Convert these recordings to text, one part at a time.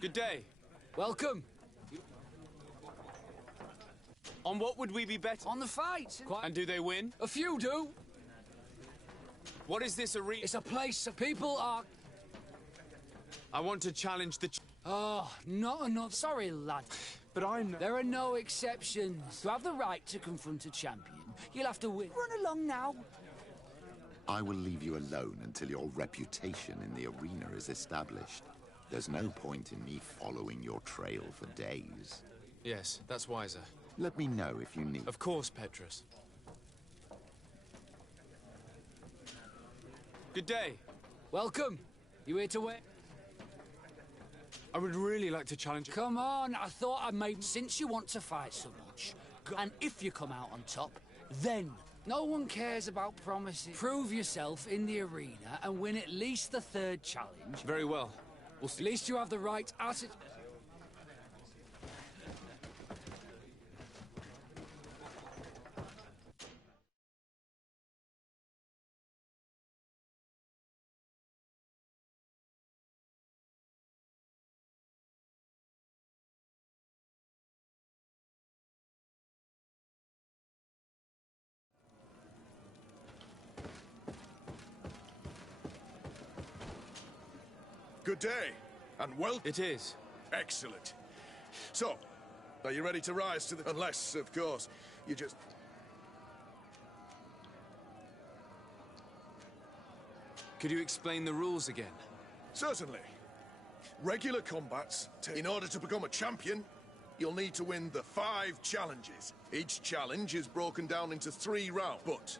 Good day. Welcome. On what would we be betting? On the fight. And do they win? A few do. What is this arena? It's a place that people are... I want to challenge the... Oh, not enough. Sorry, lad. But I'm... There are no exceptions. To have the right to confront a champion, you'll have to win. Run along now. I will leave you alone until your reputation in the arena is established. There's no point in me following your trail for days. Yes, that's wiser. Let me know if you need... Of course, Petrus. Good day. Welcome. You here to win? I would really like to challenge... Come on, I thought I'd made... Since you want to fight so much, and if you come out on top, then... No one cares about promises. Prove yourself in the arena and win at least the third challenge. Very well. We'll see. At least you have the right attitude. Good day, and welcome. It is. Excellent. So, are you ready to rise to the... Unless, of course, you just... Could you explain the rules again? Certainly. Regular combats. In order to become a champion, you'll need to win the 5 challenges. Each challenge is broken down into 3 rounds. But,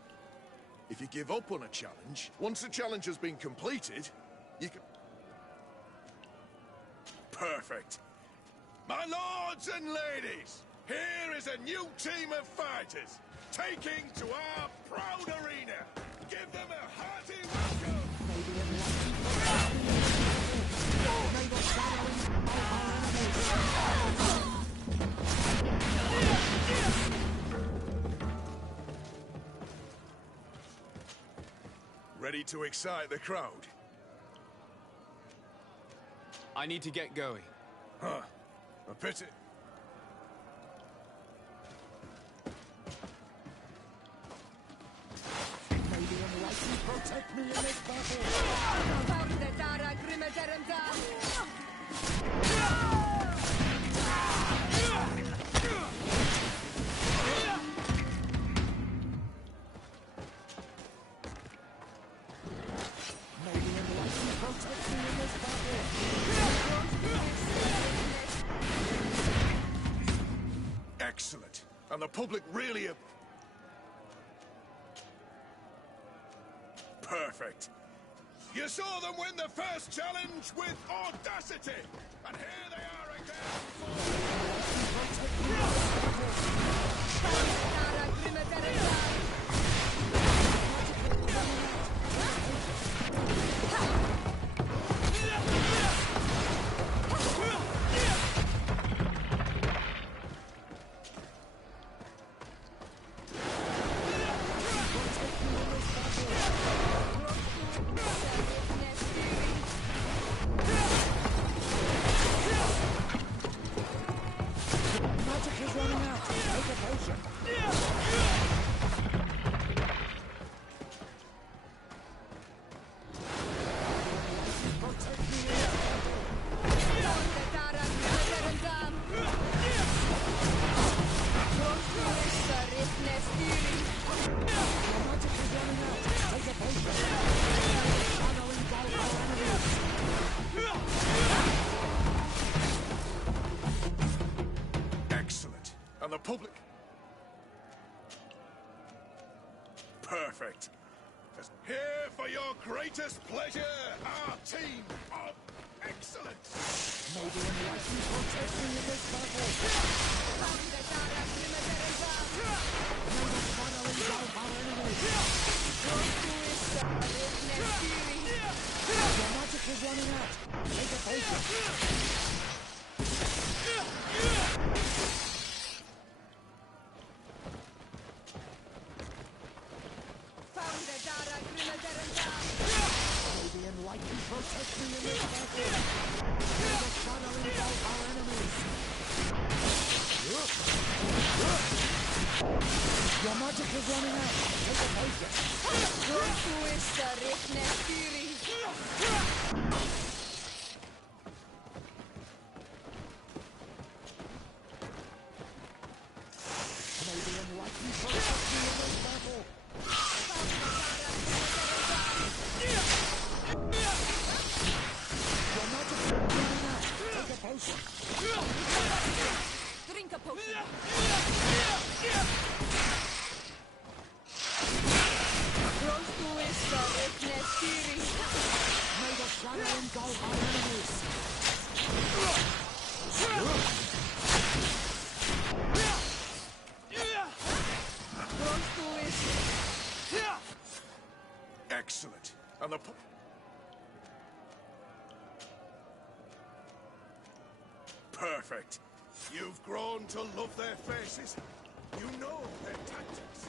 if you give up on a challenge, once the challenge has been completed, you can... Perfect. My lords and ladies, here is a new team of fighters, taking to our proud arena. Give them a hearty welcome. Ready to excite the crowd? I need to get going. Huh. A pity. Maybe enlighten protect me in this battle. Maybe enlighten protect me in this battle. Excellent. And the public really... Perfect. You saw them win the first challenge with audacity. And here they are excellent. And the public... Perfect. Here for your greatest pleasure, our team of excellence. Maybe enlighten protect me in this battle. May the shadow engulf our enemies. Your magic is running out. Take a potion. May the light be protect me in this battle. May the shadow engulf our enemies. Your magic is running out. Take a potion. May the enlightened protect me in this battle. Your magic is running out. Take a potion. Drink a potion. May the shadow engulf our enemies. Excellent. And the... Perfect. You've grown to love their faces. You know their tactics.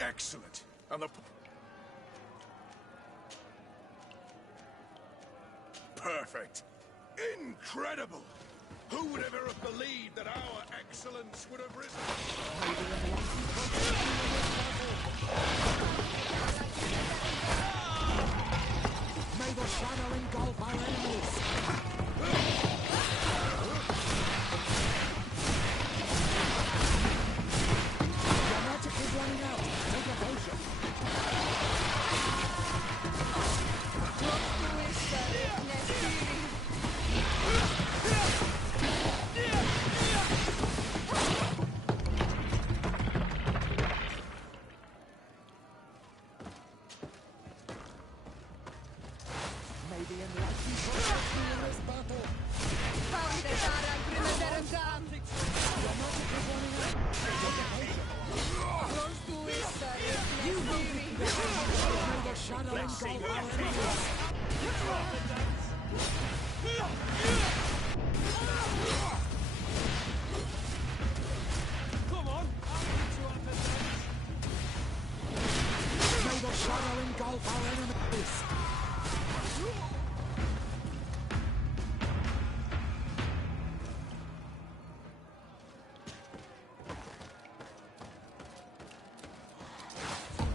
Excellent. And the... Perfect. Incredible. Who would ever have believed that our excellence would have risen? May the shadow engulf our enemies. Your magic is running out. Take a potion. May the enlightened protect me in this battle. Your magic is running out. Take a potion. May the shadow engulf our enemies. Come on, I'll put you on the dance. May the shadow engulf our enemies.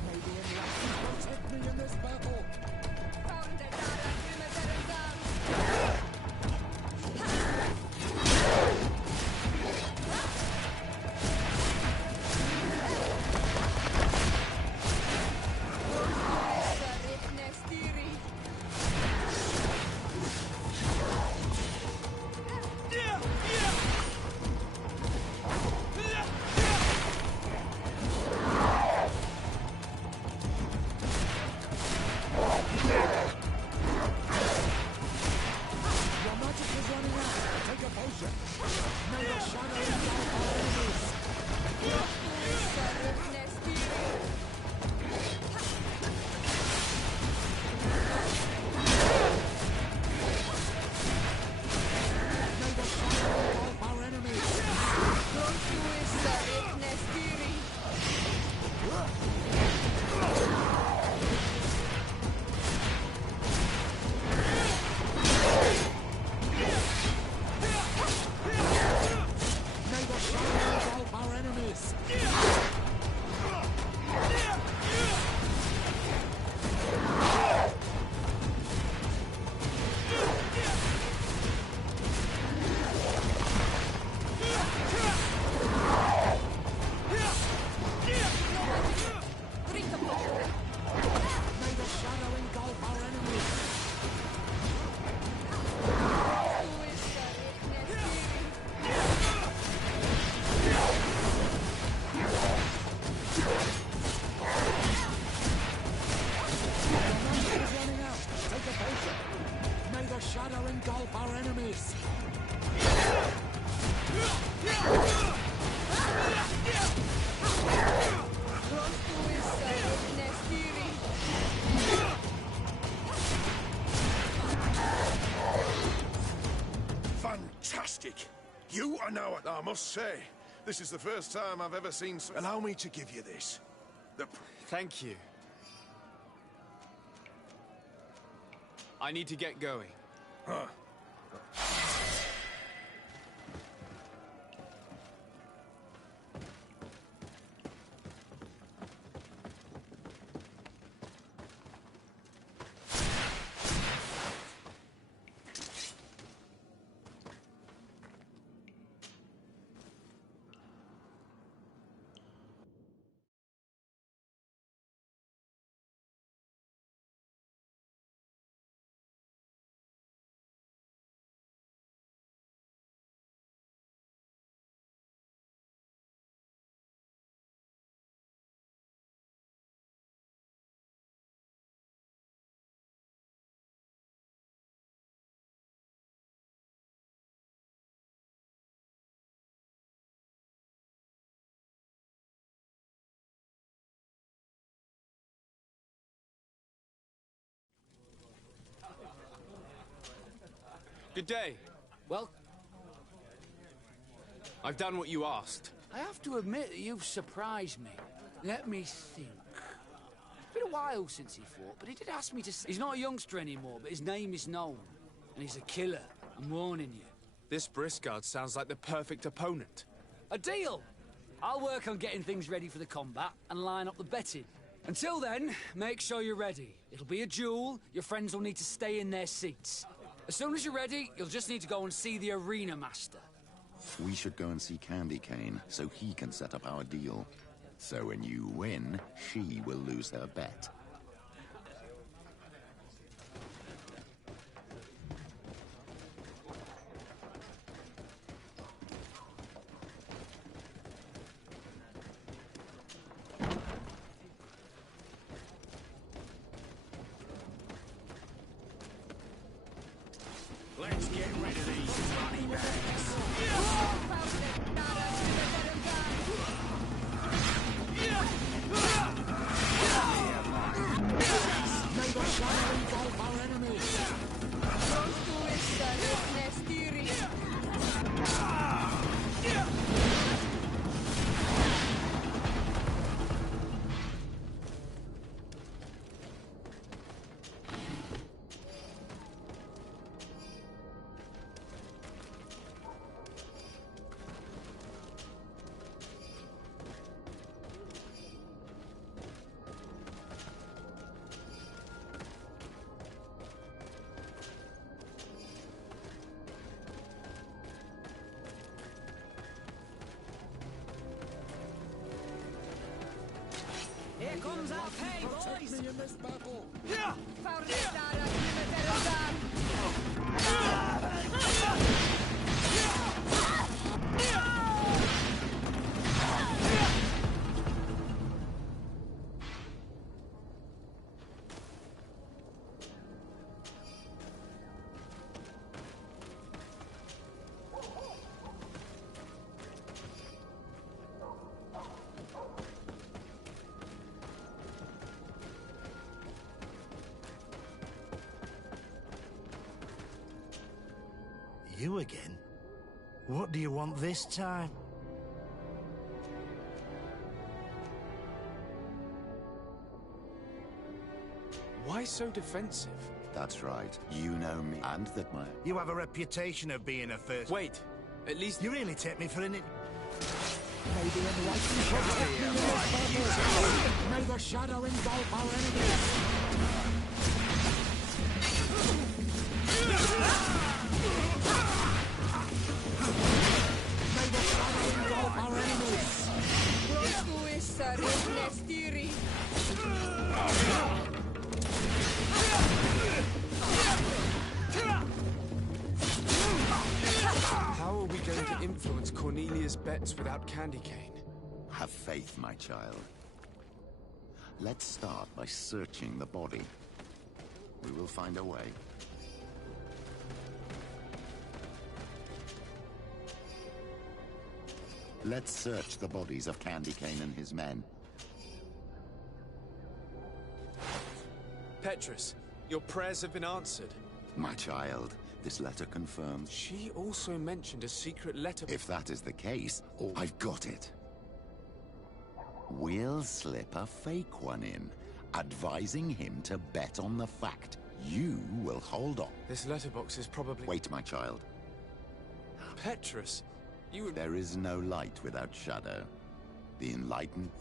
May the enlightened protect me in this battle. Stiri. engulf our enemies! Fantastic! You are now, I must say, this is the first time I've ever seen... Allow me to give you this. Thank you. I need to get going. Huh. Good day. Well, I've done what you asked. I have to admit that you've surprised me. Let me think. It's been a while since he fought, but he did ask me to... He's not a youngster anymore, but his name is known. And he's a killer. I'm warning you. This Briscard sounds like the perfect opponent. A deal! I'll work on getting things ready for the combat and line up the betting. Until then, make sure you're ready. It'll be a duel. Your friends will need to stay in their seats. As soon as you're ready, you'll just need to go and see the arena master. We should go and see Candy Cane so he can set up our deal. So when you win, she will lose her bet. Let's get rid of these money bags. May the shadow engulf our enemies! Here comes our pay, Protect boys! me in this battle! You again? What do you want this time? Why so defensive? That's right. You know me. And that my... You have a reputation of being a first... Wait, at least... You really take me for an... May the enlightened protect me in this battle! May the shadow engulf our enemies! May the shadow engulf our enemies! How are we going to influence Cornelia's bets without Candy Cane? Have faith, my child. Let's start by searching the body. We will find a way. Let's search the bodies of Candy Cane and his men. Petrus, your prayers have been answered. My child, this letter confirms. She also mentioned a secret letter. If that is the case, I've got it. We'll slip a fake one in, advising him to bet on the fact you will hold on. This letterbox is probably... Wait, my child. Petrus, you would... There is no light without shadow. The enlightened...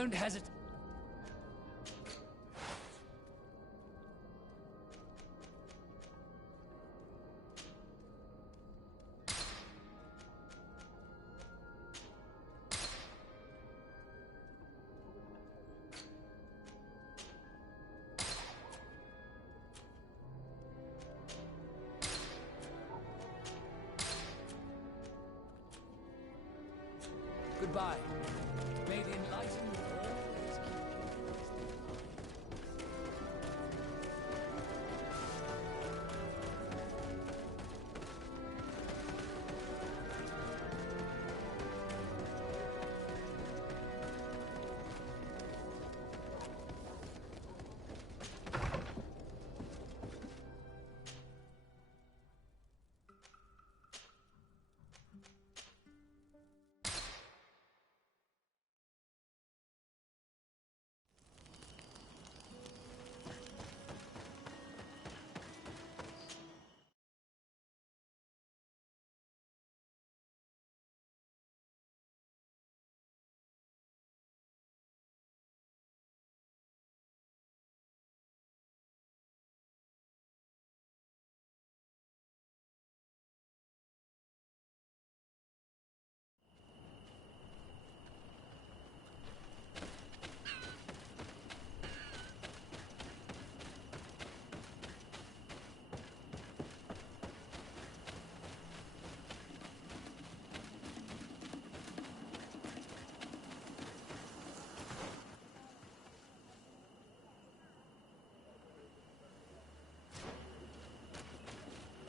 Don't hesitate. Goodbye. May the enlightened always keep you.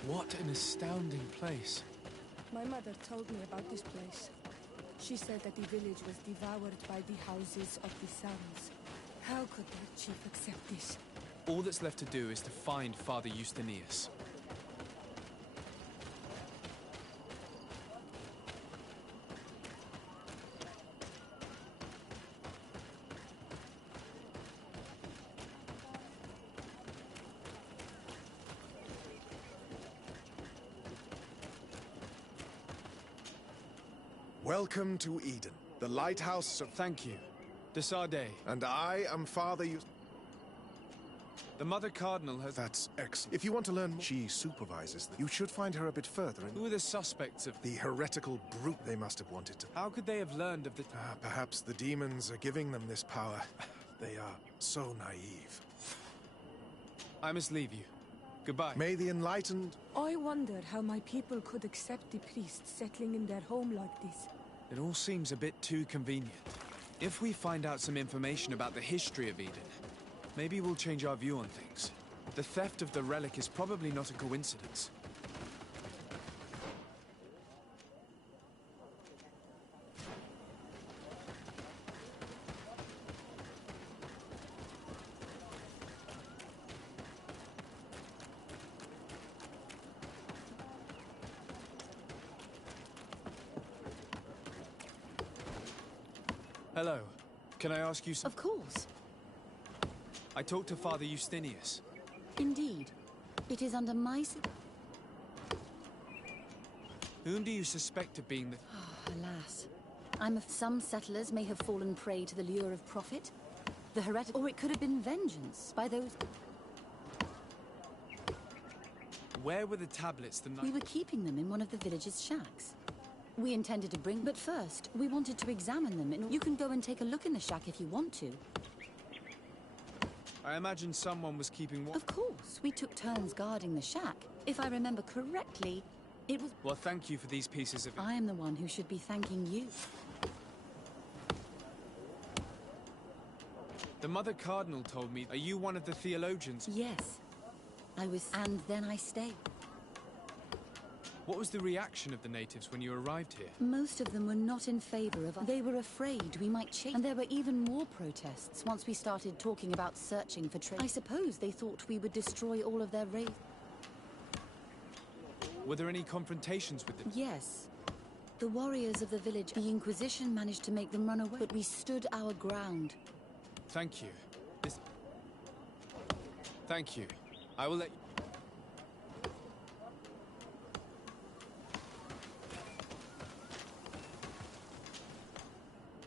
What an astounding place. My mother told me about this place. She said that the village was devoured by the houses of the sons. How could their chief accept this? All that's left to do is to find Father Justinius. Welcome to Eden, the lighthouse of... Thank you. Desarde. And I am Father The Mother Cardinal has... That's excellent. If you want to learn more, she supervises them. You should find her a bit further in... Who are the suspects of... The heretical brute they must have wanted to... How could they have learned of the... Perhaps the demons are giving them this power. They are so naive. I must leave you. Goodbye. May the enlightened... I wondered how my people could accept the priests settling in their home like this. It all seems a bit too convenient. If we find out some information about the history of Eden, maybe we'll change our view on things. The theft of the relic is probably not a coincidence. Hello. Can I ask you Of course. I talked to Father Justinius. Indeed. It is under my... Whom do you suspect of being the... Alas. Some settlers may have fallen prey to the lure of profit. The heretic... Or it could have been vengeance by those... Where were the tablets the night... We were keeping them in one of the village's shacks. We intended to bring... But first, we wanted to examine them. You can go and take a look in the shack if you want to. I imagine someone was keeping... Of course. We took turns guarding the shack. If I remember correctly, it was... Well, thank you for these pieces of... I am the one who should be thanking you. The Mother Cardinal told me... Are you one of the theologians? Yes. I was... And then I stayed. What was the reaction of the natives when you arrived here? Most of them were not in favor of us. They were afraid we might change. And there were even more protests once we started talking about searching for treasure. I suppose they thought we would destroy all of their race. Were there any confrontations with them? Yes. The warriors of the village, the Inquisition managed to make them run away. But we stood our ground. Thank you. Thank you. I will let you...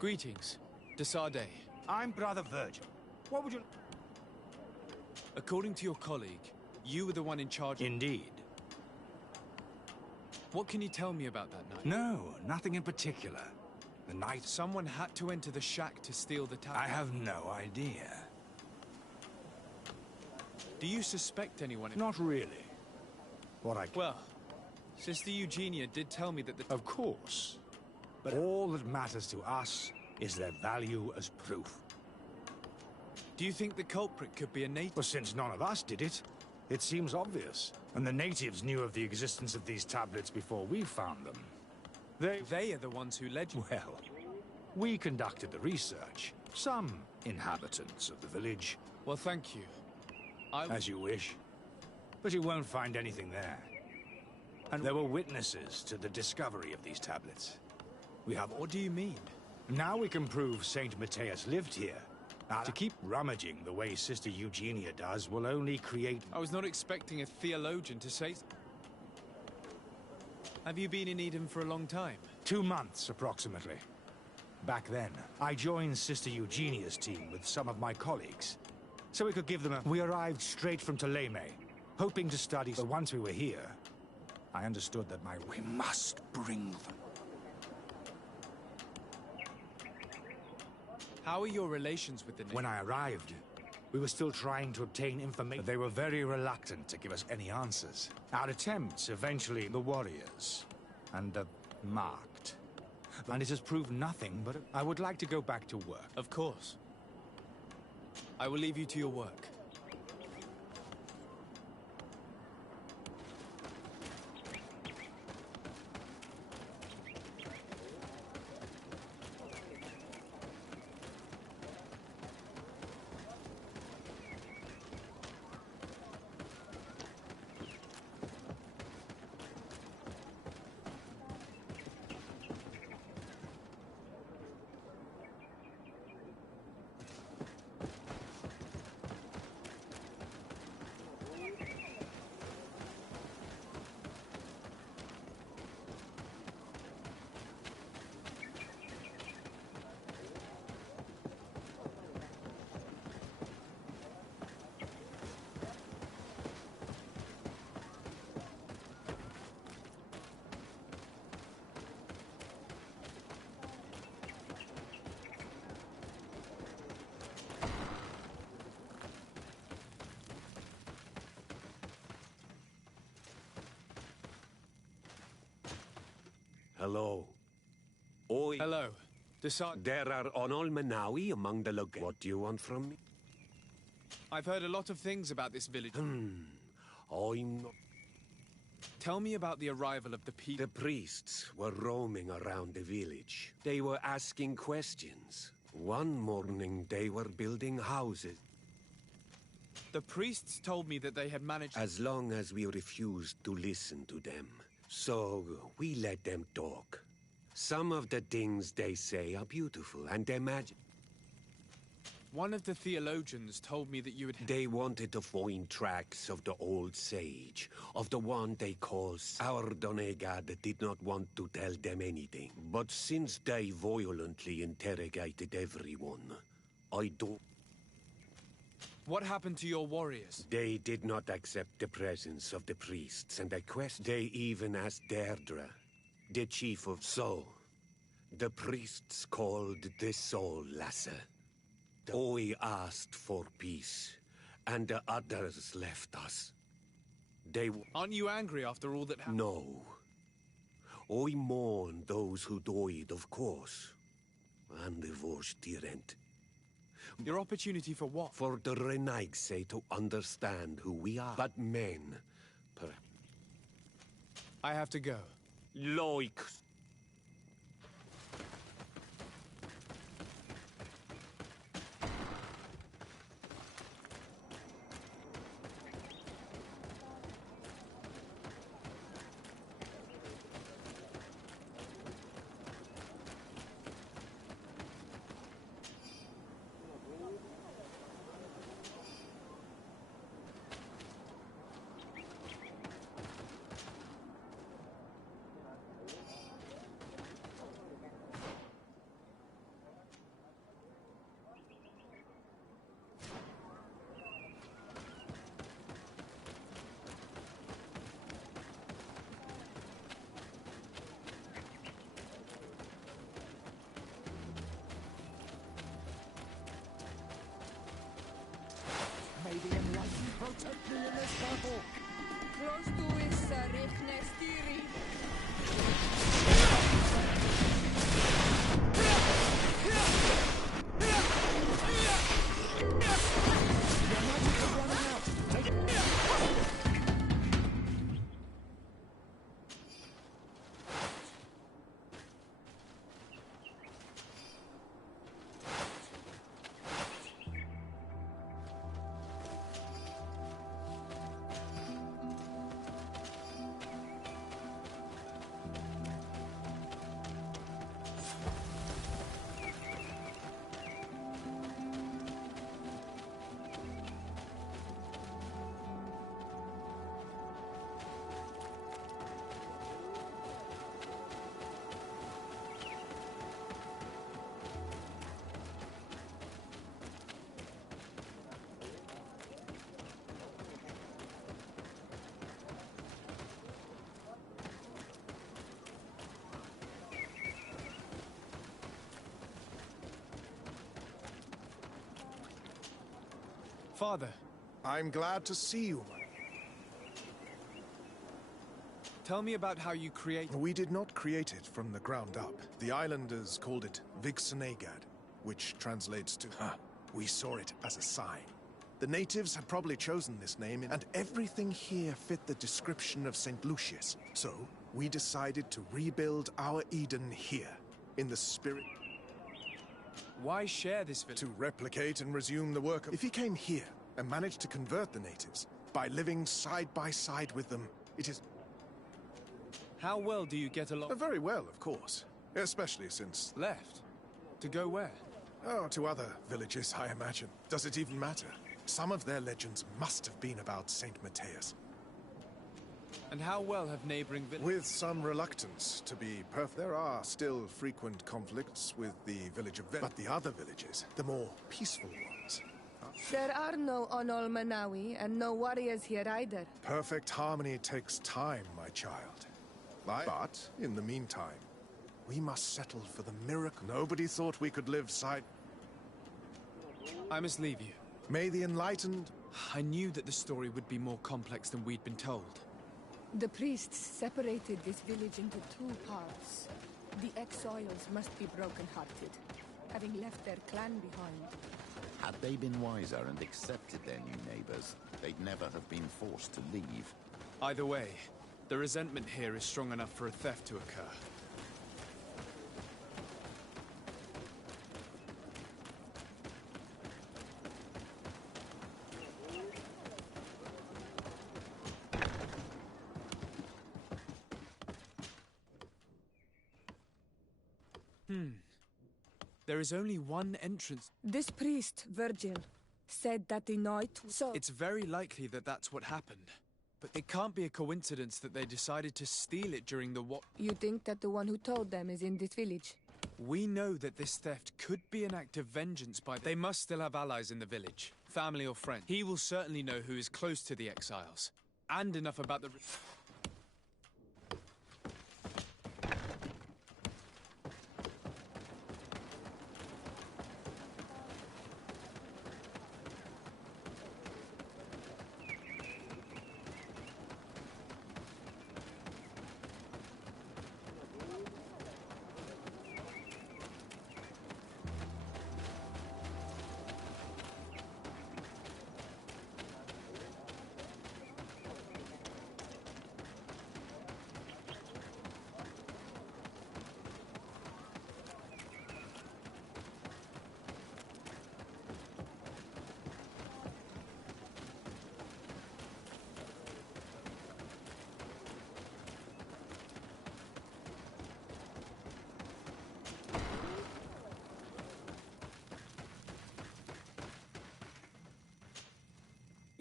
Greetings. Desarde. I'm Brother Virgil. What would you... According to your colleague, you were the one in charge of... Indeed. What can you tell me about that night? No, nothing in particular. The night... Someone had to enter the shack to steal the tablet. I have no idea. Do you suspect anyone? Not really. What I... Well, Sister Eugenia did tell me that the... Of course. But all that matters to us is their value as proof. Do you think the culprit could be a native? Well, since none of us did it, it seems obvious. And the natives knew of the existence of these tablets before we found them. They are the ones who led you. Well, we conducted the research. Some inhabitants of the village. Well, thank you. As you wish. But you won't find anything there. And there were witnesses to the discovery of these tablets. We have... What do you mean? Now we can prove Saint Matthias lived here. To keep rummaging the way Sister Eugenia does will only create... I was not expecting a theologian to say... Have you been in Eden for a long time? 2 months, approximately. Back then, I joined Sister Eugenia's team with some of my colleagues. So we could give them a... We arrived straight from Ptolemy, hoping to study... But once we were here, I understood that my... We must bring them. How are your relations with the... When I arrived, we were still trying to obtain information. They were very reluctant to give us any answers. Our attempts, eventually, the warriors, and the marked. And it has proved nothing, but I would like to go back to work. Of course. I will leave you to your work. Hello. Oi. Hello. There are Onol among the locals. What do you want from me? I've heard a lot of things about this village. I'm not... Tell me about the arrival of the people. The priests were roaming around the village. They were asking questions. One morning, they were building houses. The priests told me that they had managed... As long as we refused to listen to them. So, we let them talk. Some of the things they say are beautiful and imagine. One of the theologians told me that you had... They wanted to find tracks of the old sage, of the one they call... Our Donegad did not want to tell them anything. But since they violently interrogated everyone, I don't... What happened to your warriors? They did not accept the presence of the priests, and they even asked Deirdre, the chief of Soul. The priests called the Soul Lasser. Oi asked for peace, and the others left us. Aren't you angry after all that happened? No. Oi mourn those who died, of course. And the Vorstyrent. Your opportunity for what? For the Renaigse to understand who we are. But men, perhaps. I have to go. Like... protect me in this battle! Close to Issa Riknestiri. Father, I'm glad to see you. tell me about how you create... We did not create it from the ground up. The islanders called it Vixenagad, which translates to, we saw it as a sign. The natives had probably chosen this name, and everything here fit the description of St. Lucius. So, we decided to rebuild our Eden here, in the spirit... Why share this village? To replicate and resume the work of... If he came here and managed to convert the natives, by living side by side with them, it is... How well do you get along? Very well, of course. Especially since... Left? To go where? Oh, to other villages, I imagine. Does it even matter? Some of their legends must have been about St. Matthias. And how well have neighboring villages... With some reluctance, to be perfect. There are still frequent conflicts with the village of but the other villages, the more peaceful ones. There are no Onol Manawi and no warriors here either. Perfect harmony takes time, my child. But, in the meantime, we must settle for the miracle. Nobody thought we could live side... I must leave you. May the enlightened... I knew that the story would be more complex than we'd been told. The priests separated this village into two parts. The exiles must be broken-hearted, having left their clan behind. Had they been wiser and accepted their new neighbors, they'd never have been forced to leave. Either way, the resentment here is strong enough for a theft to occur. There is only one entrance. This priest, Virgil, said that the night... So... It's very likely that that's what happened. But it can't be a coincidence that they decided to steal it during the what... You think that the one who told them is in this village? We know that this theft could be an act of vengeance by... They must still have allies in the village, family or friends. He will certainly know who is close to the exiles, and enough about the...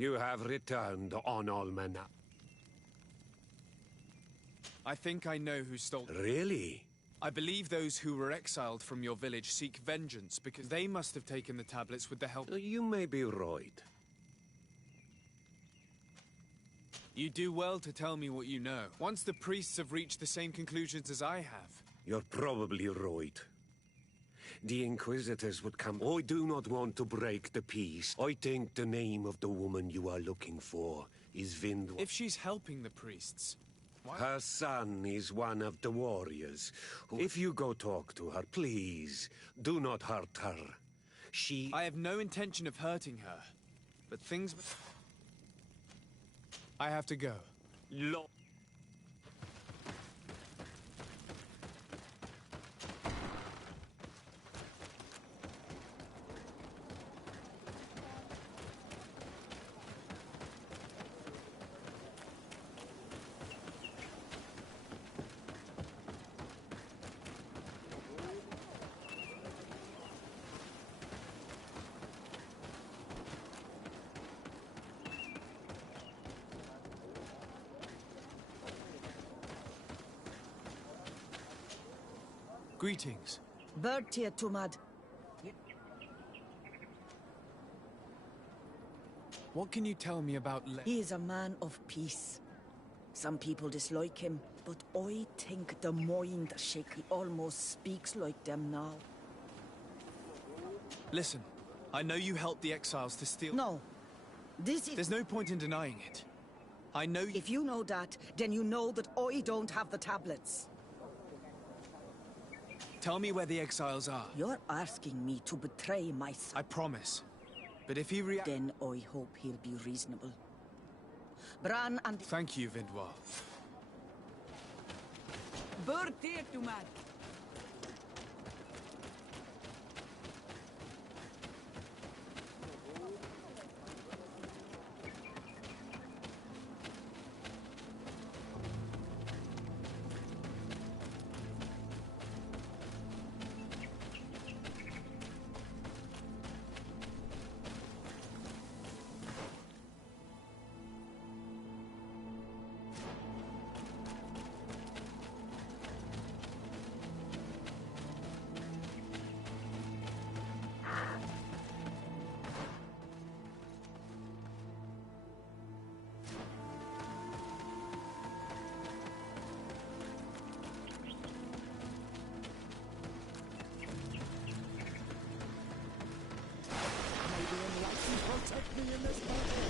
You have returned on Almana. I think I know who stole... Really? I believe those who were exiled from your village seek vengeance because they must have taken the tablets with the help... You may be right. You do well to tell me what you know. Once the priests have reached the same conclusions as I have... You're probably right. The Inquisitors would come. I do not want to break the peace. I think the name of the woman you are looking for is Vindwa. If she's helping the priests, why? Her son is one of the warriors. If you go talk to her, please, do not hurt her. I have no intention of hurting her, but things... I have to go. Greetings. Bertie Tumad. What can you tell me about He is a man of peace. Some people dislike him, but I think the mind shake. He almost speaks like them now. Listen, I know you helped the exiles to steal... No. This is... There's no point in denying it. I know If you know that, then you know that I don't have the tablets. Tell me where the exiles are. You're asking me to betray my son. I promise. But if he Then I hope he'll be reasonable. Bran and... Thank you, Vindwa. Bertie Tumad. Protect me in this battle!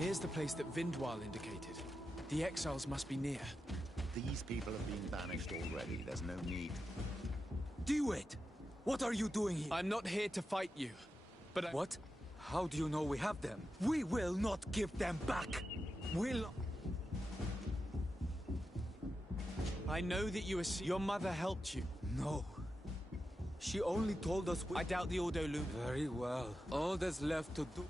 Here's the place that Vindwal indicated. The exiles must be near. These people have been banished already. There's no need. Do it! What are you doing here? I'm not here to fight you, but What? How do you know we have them? We will not give them back! I know that you assume your mother helped you. No. She only told us I doubt the Ordo Lum. Very well. All that's left to do...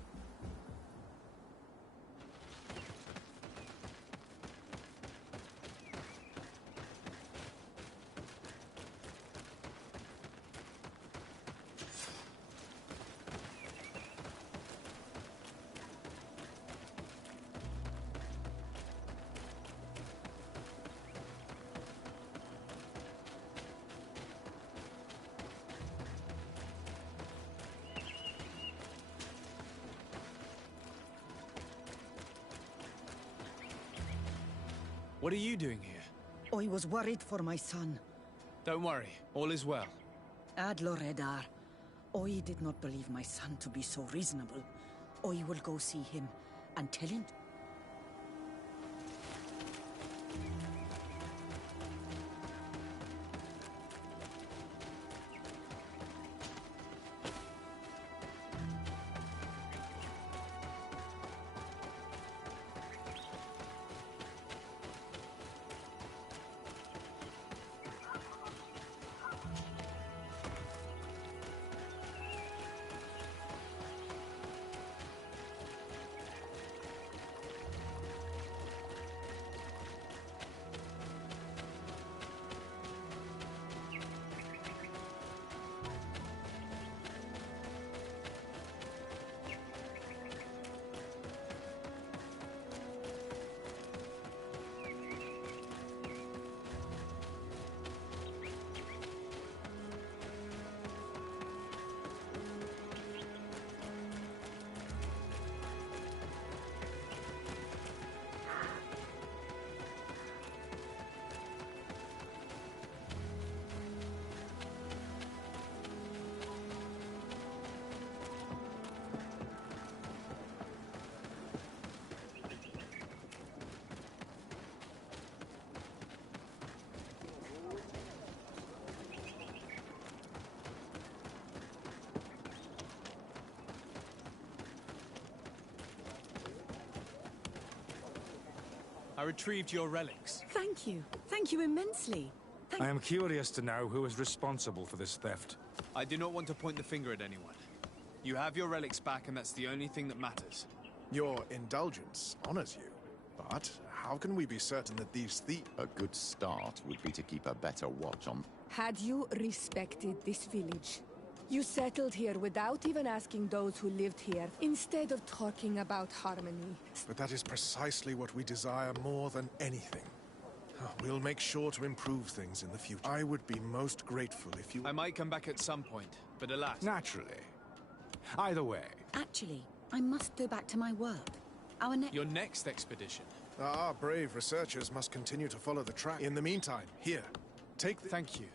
What are you doing here? I was worried for my son. Don't worry, all is well. Adlor Edar. I did not believe my son to be so reasonable. I will go see him and tell him. I retrieved your relics. Thank you. Thank you immensely. I am curious to know who is responsible for this theft. I do not want to point the finger at anyone. You have your relics back, and that's the only thing that matters. Your indulgence honors you. But how can we be certain that these thieves... A good start would be to keep a better watch on... Had you respected this village, you settled here without even asking those who lived here, instead of talking about harmony. But that is precisely what we desire more than anything. We'll make sure to improve things in the future. I would be most grateful if you... I might come back at some point, but alas... Naturally. Either way. Actually, I must go back to my work. Your next expedition? Our brave researchers must continue to follow the track. In the meantime, here, take the... Thank you.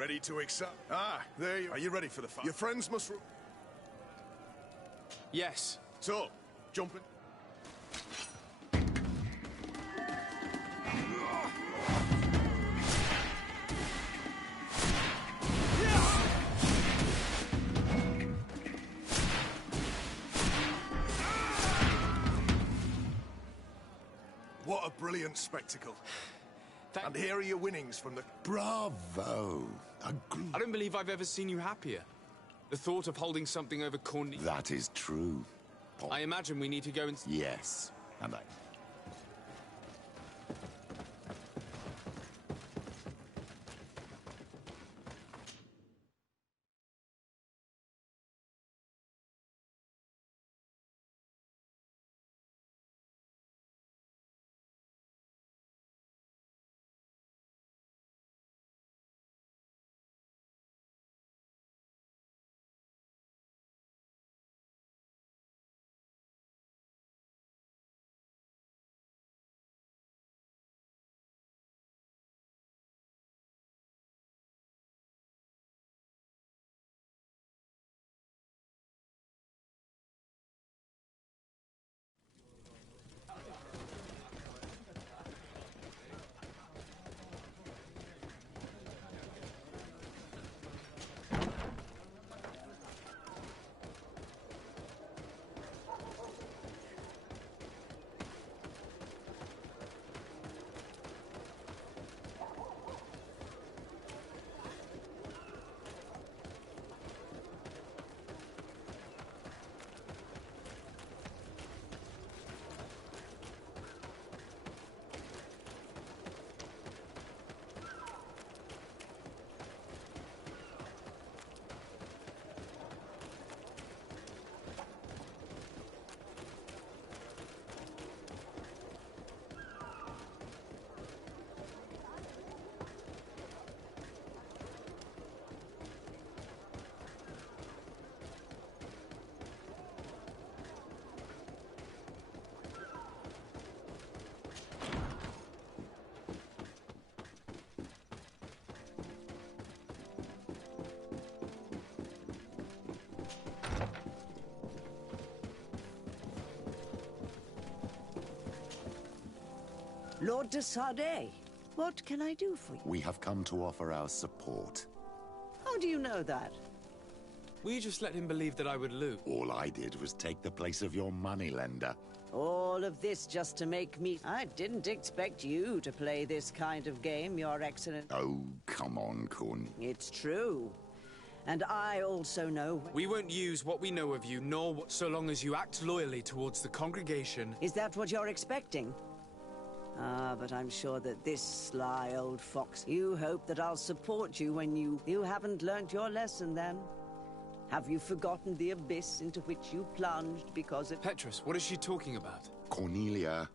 Ready to accept? Ah, there you are. You ready for the fight? Your friends must... Yes. So, jumping. What a brilliant spectacle. And here are your winnings from the... Bravo! I don't believe I've ever seen you happier. The thought of holding something over Corny... That is true. I imagine we need to go and... Yes, and I... Lord de Sade, what can I do for you? We have come to offer our support. How do you know that? We just let him believe that I would loot. All I did was take the place of your moneylender. All of this just to make me... I didn't expect you to play this kind of game, Your Excellency. Oh, come on, Kun. It's true. And I also know... We won't use what we know of you, nor so long as you act loyally towards the congregation. Is that what you're expecting? Ah, but I'm sure that this sly old fox... You hope that I'll support you when you... You haven't learnt your lesson, then? Have you forgotten the abyss into which you plunged because of... Petrus, what is she talking about? Cornelia,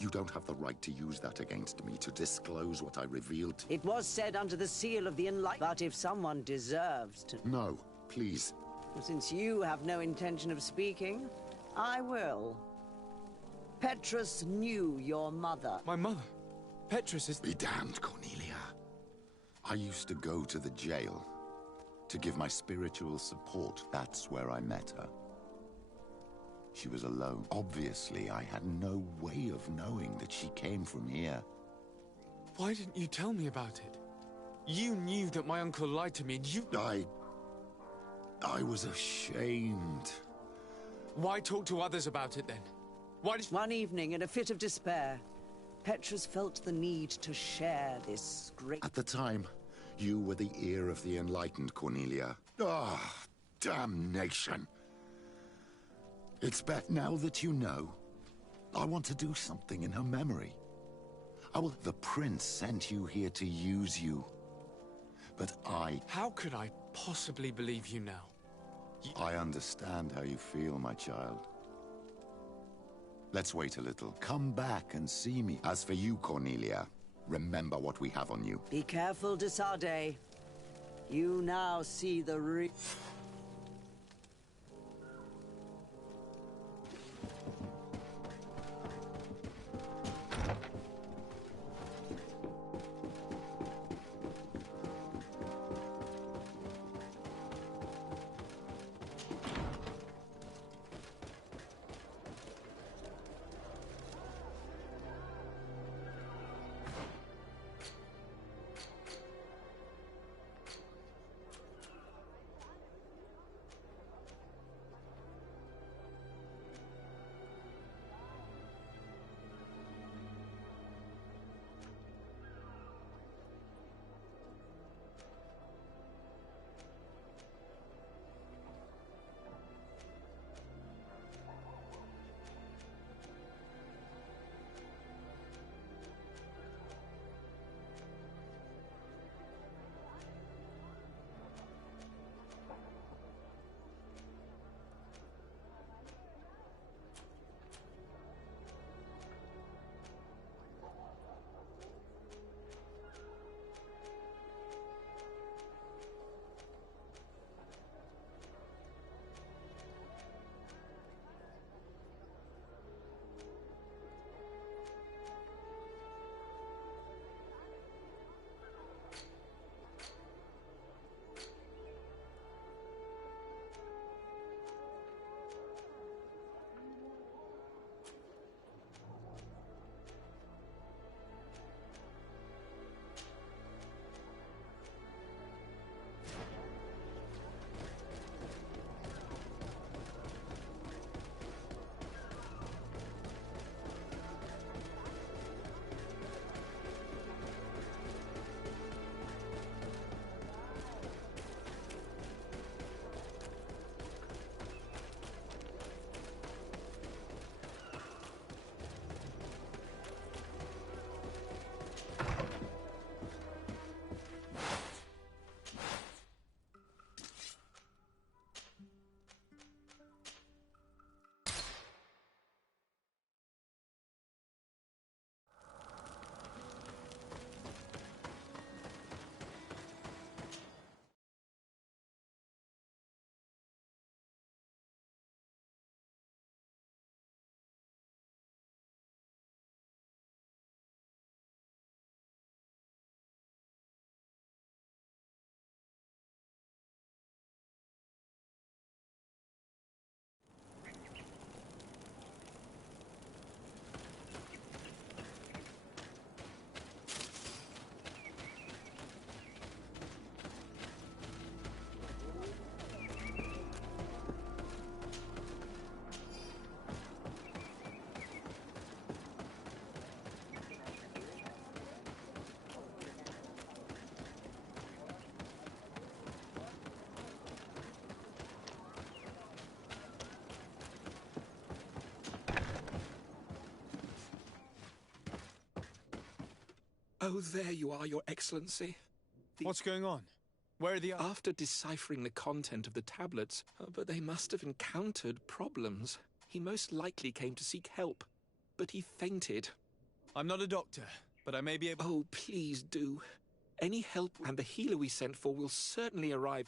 you don't have the right to use that against me, to disclose what I revealed. It was said under the seal of the Enlightenment. But if someone deserves to... No, please. Since you have no intention of speaking, I will. Petrus knew your mother. My mother? Petrus is... Be damned, Cornelia. I used to go to the jail to give my spiritual support. That's where I met her. She was alone. Obviously, I had no way of knowing that she came from here. Why didn't you tell me about it? You knew that my uncle lied to me, and you... I was ashamed. Why talk to others about it, then? Why did... One evening, in a fit of despair, Petrus felt the need to share this great... At the time, you were the ear of the enlightened, Cornelia. Ah, damnation. It's better now that you know. I want to do something in her memory. The prince sent you here to use you. But How could I possibly believe you now? I understand how you feel, my child. Let's wait a little. Come back and see me. As for you, Cornelia, remember what we have on you. Be careful, de Sade. You now see the Oh, there you are, Your Excellency. What's going on? Where are the... After deciphering the content of the tablets, but they must have encountered problems. He most likely came to seek help, but he fainted. I'm not a doctor, but I may be able... Oh, please do. Any help and the healer we sent for will certainly arrive.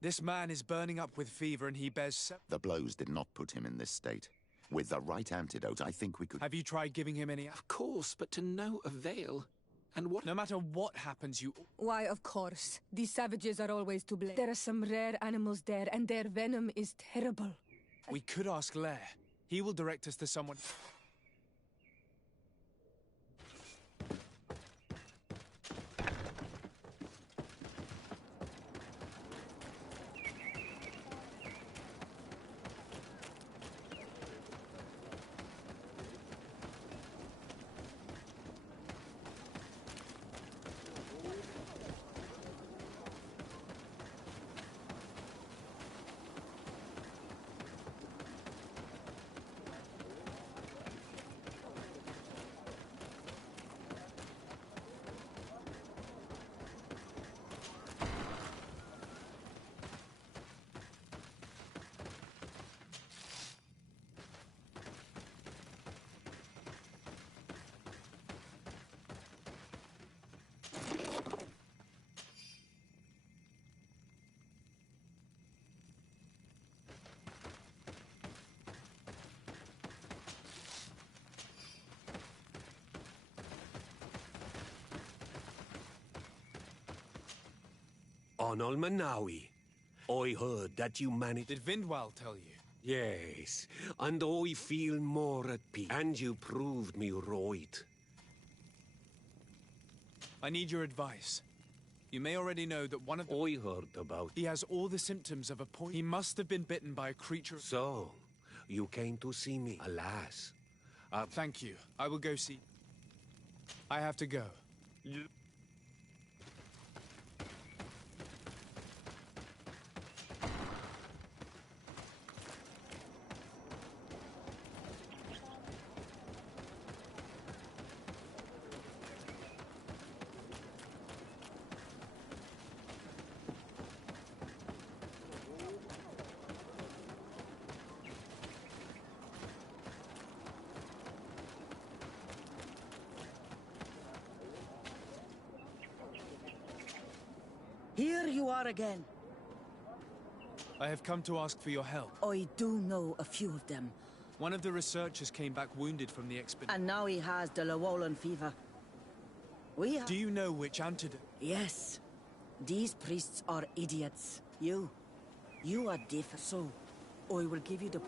This man is burning up with fever and he bears... The blows did not put him in this state. With the right antidote, I think we could... Have you tried giving him any... Of course, but to no avail. And what... No matter what happens, you... Why, of course. These savages are always to blame. There are some rare animals there, and their venom is terrible. We could ask Lair. He will direct us to someone... On Olmanawi, I heard that you managed... Did Vindwal tell you? Yes, and I feel more at peace. And you proved me right. I need your advice. You may already know that one of the... I heard about... He has all the symptoms of a poison. He must have been bitten by a creature... So, you came to see me. Alas. Thank you. I will go see... I have to go. Here you are again. I have come to ask for your help. I do know a few of them. One of the researchers came back wounded from the expedition. And now he has the Lvl21 fever. Do you know which antidote? Yes. These priests are idiots. You are different. So, I will give you the...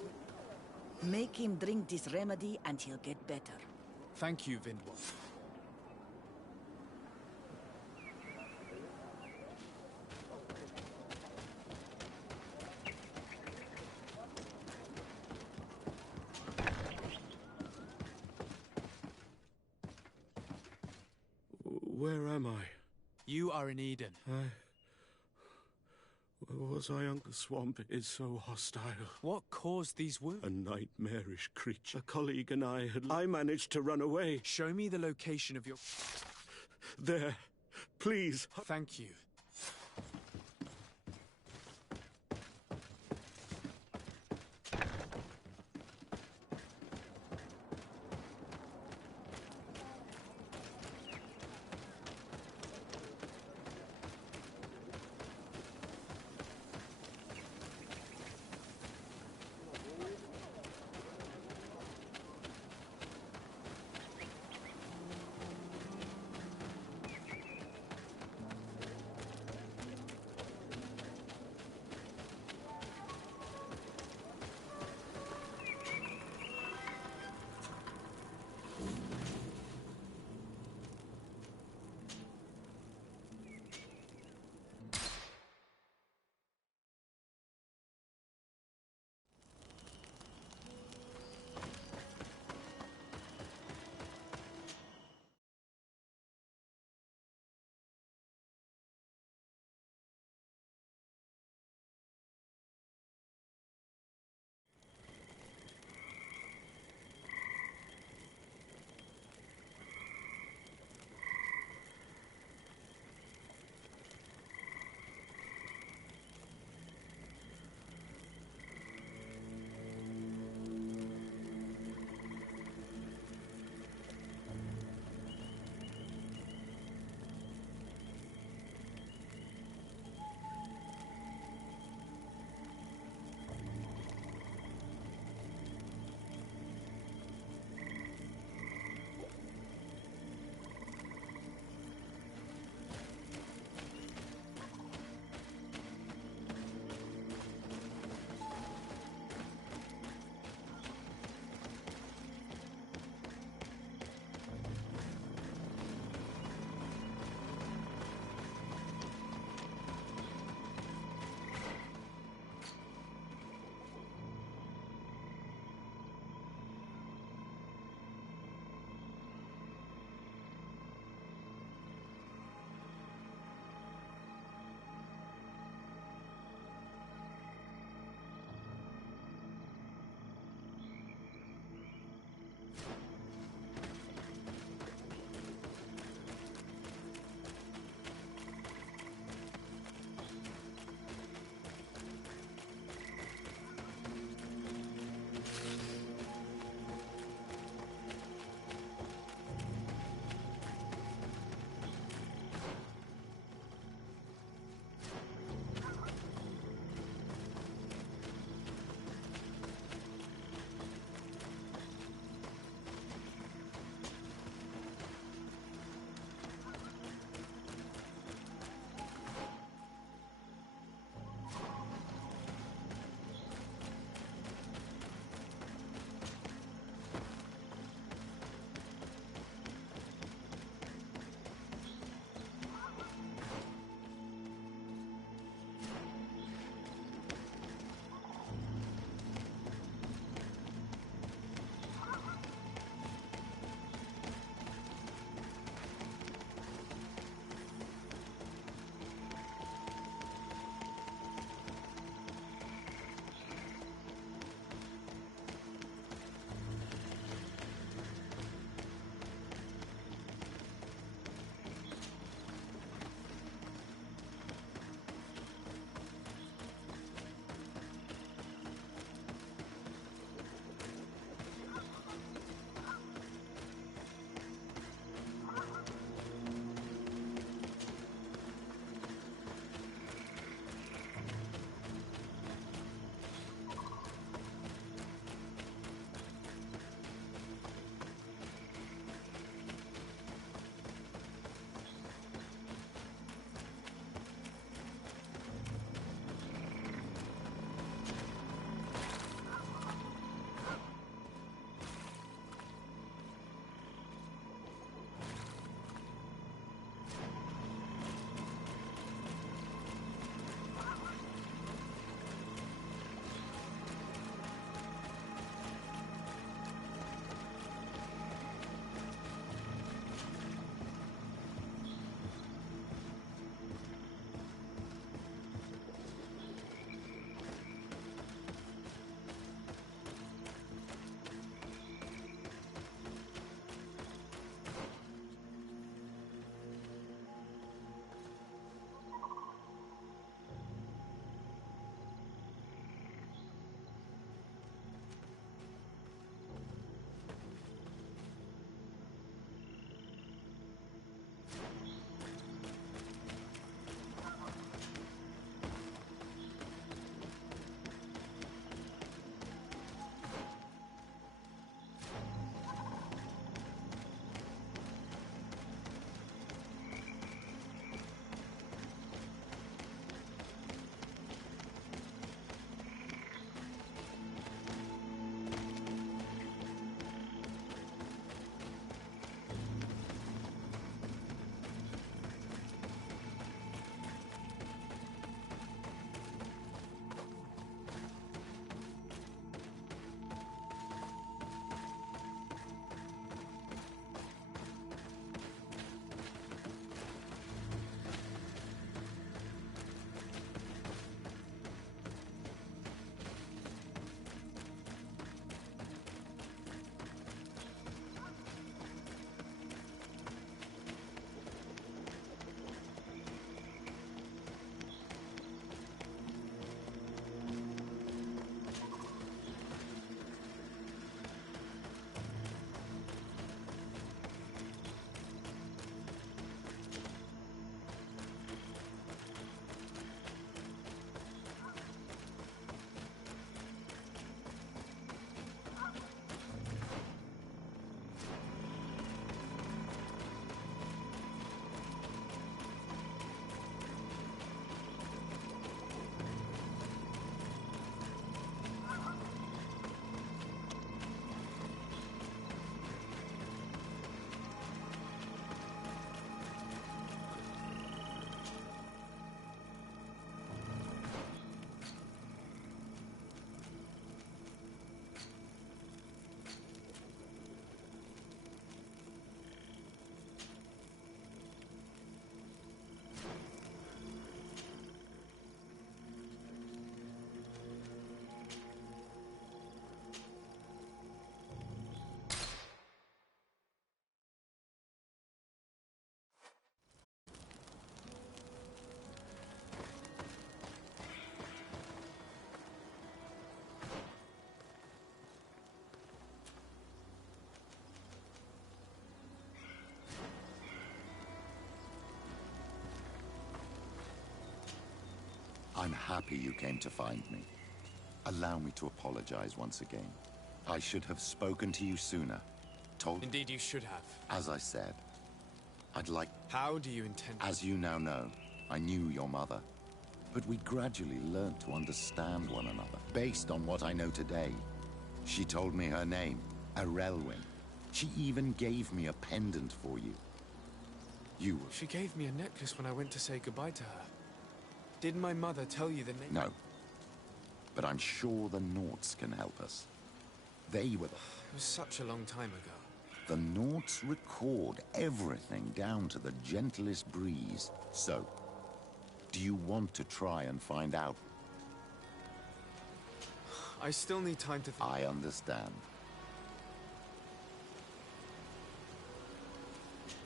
Make him drink this remedy and he'll get better. Thank you, Vindwal. Where am I? You are in Eden. Where was I? The swamp is so hostile. What caused these wounds? A nightmarish creature. A colleague and I managed to run away. Show me the location of your... There. Please. Thank you. I'm happy you came to find me. Allow me to apologize once again. I should have spoken to you sooner. Indeed, you should have. As I said, I'd like... How do you intend... As you now know, I knew your mother. But we gradually learned to understand one another. Based on what I know today, she told me her name, Lvl21. She even gave me a pendant for you. She gave me a necklace when I went to say goodbye to her. Did my mother tell you the name? No. But I'm sure the Naughts can help us. They were the... It was such a long time ago. The Naughts record everything down to the gentlest breeze. So, do you want to try and find out? I still need time to think. I understand.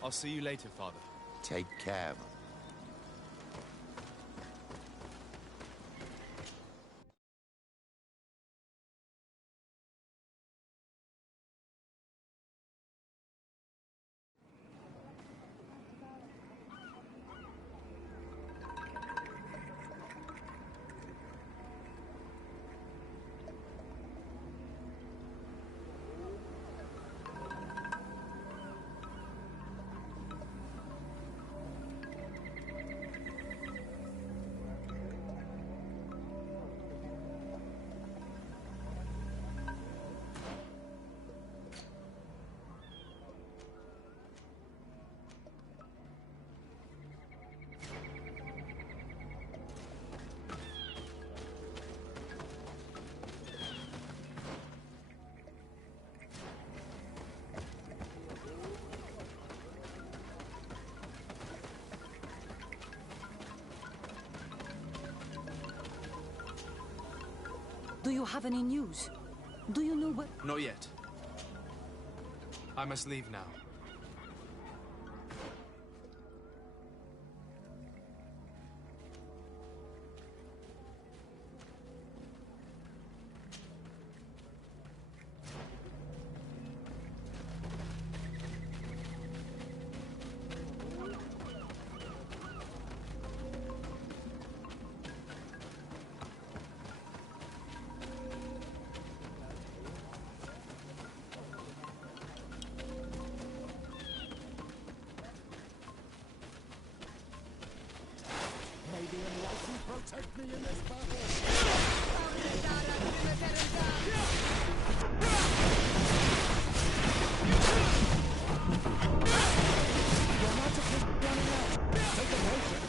I'll see you later, Father. Take care. Do you have any news? Do you know what... Not yet. I must leave now. Protect me in this battle! Your magic is running out! Take a potion!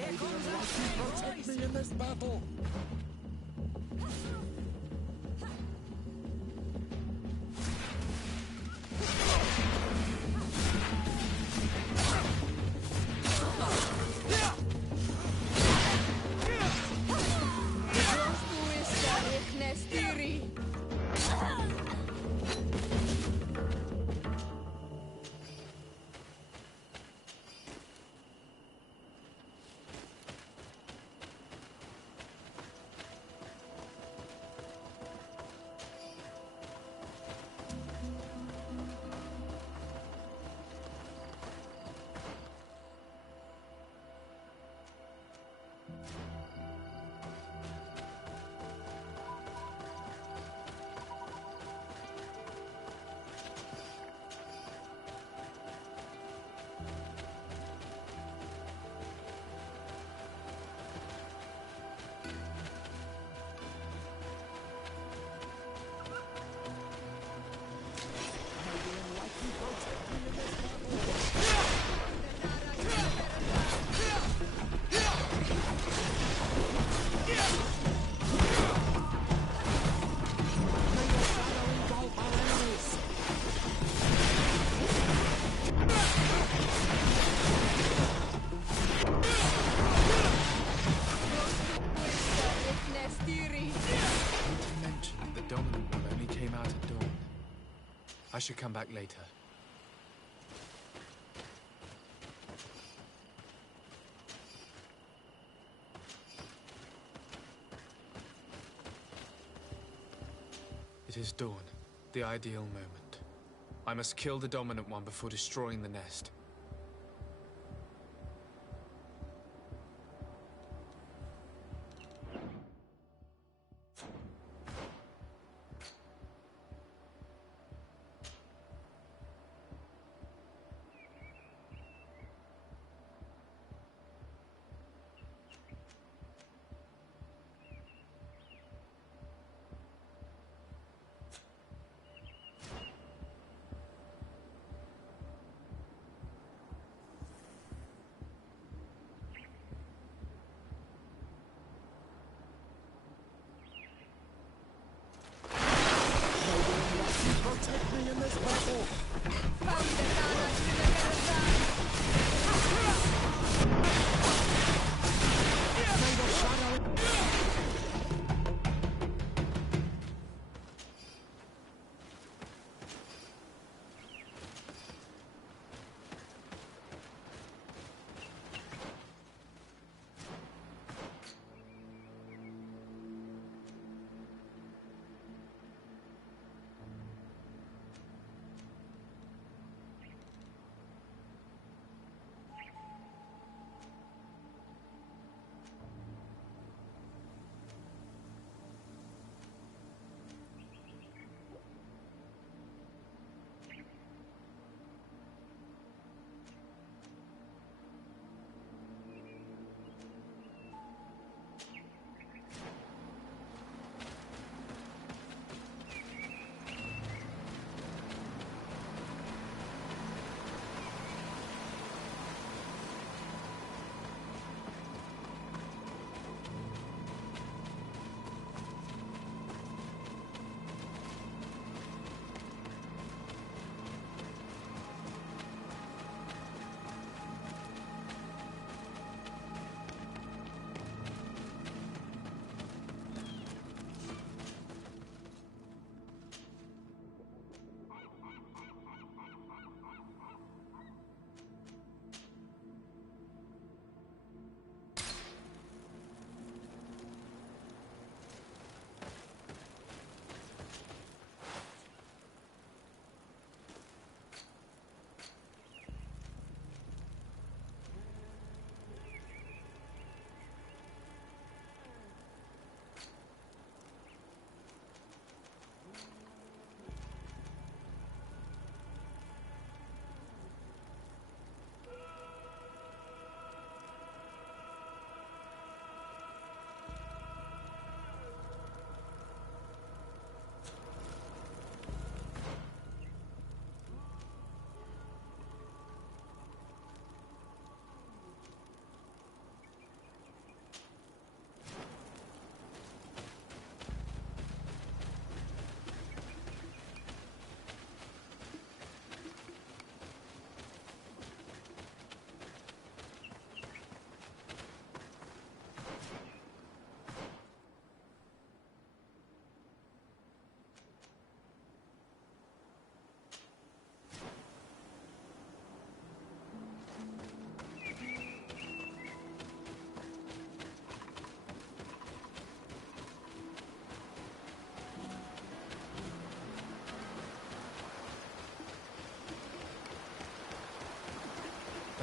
May the Enlightened protect me in this battle! I should come back later. It is dawn, the ideal moment. I must kill the dominant one before destroying the nest.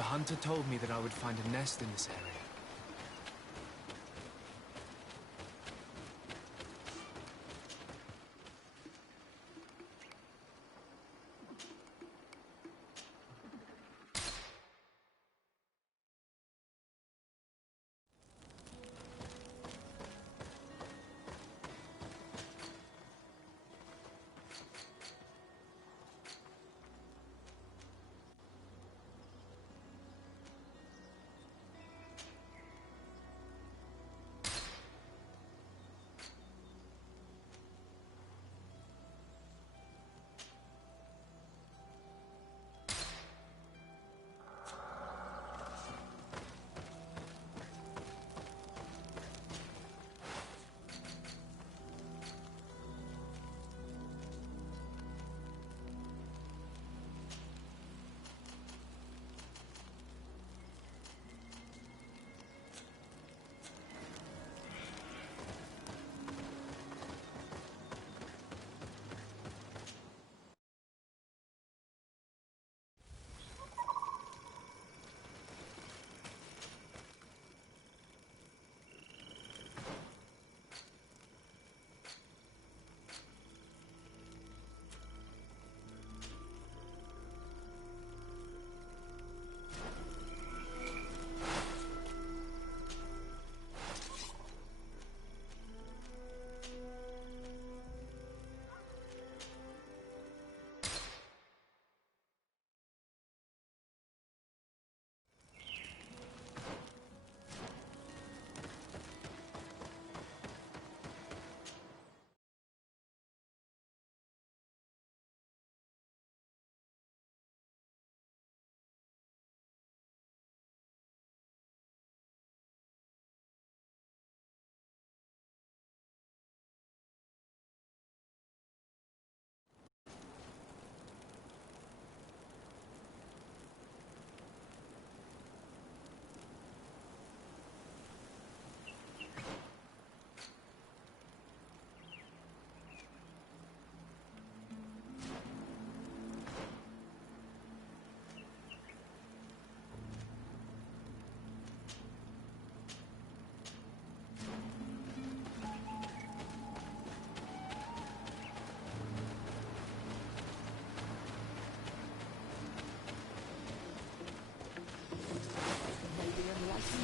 hunter told me that I would find a nest in this area.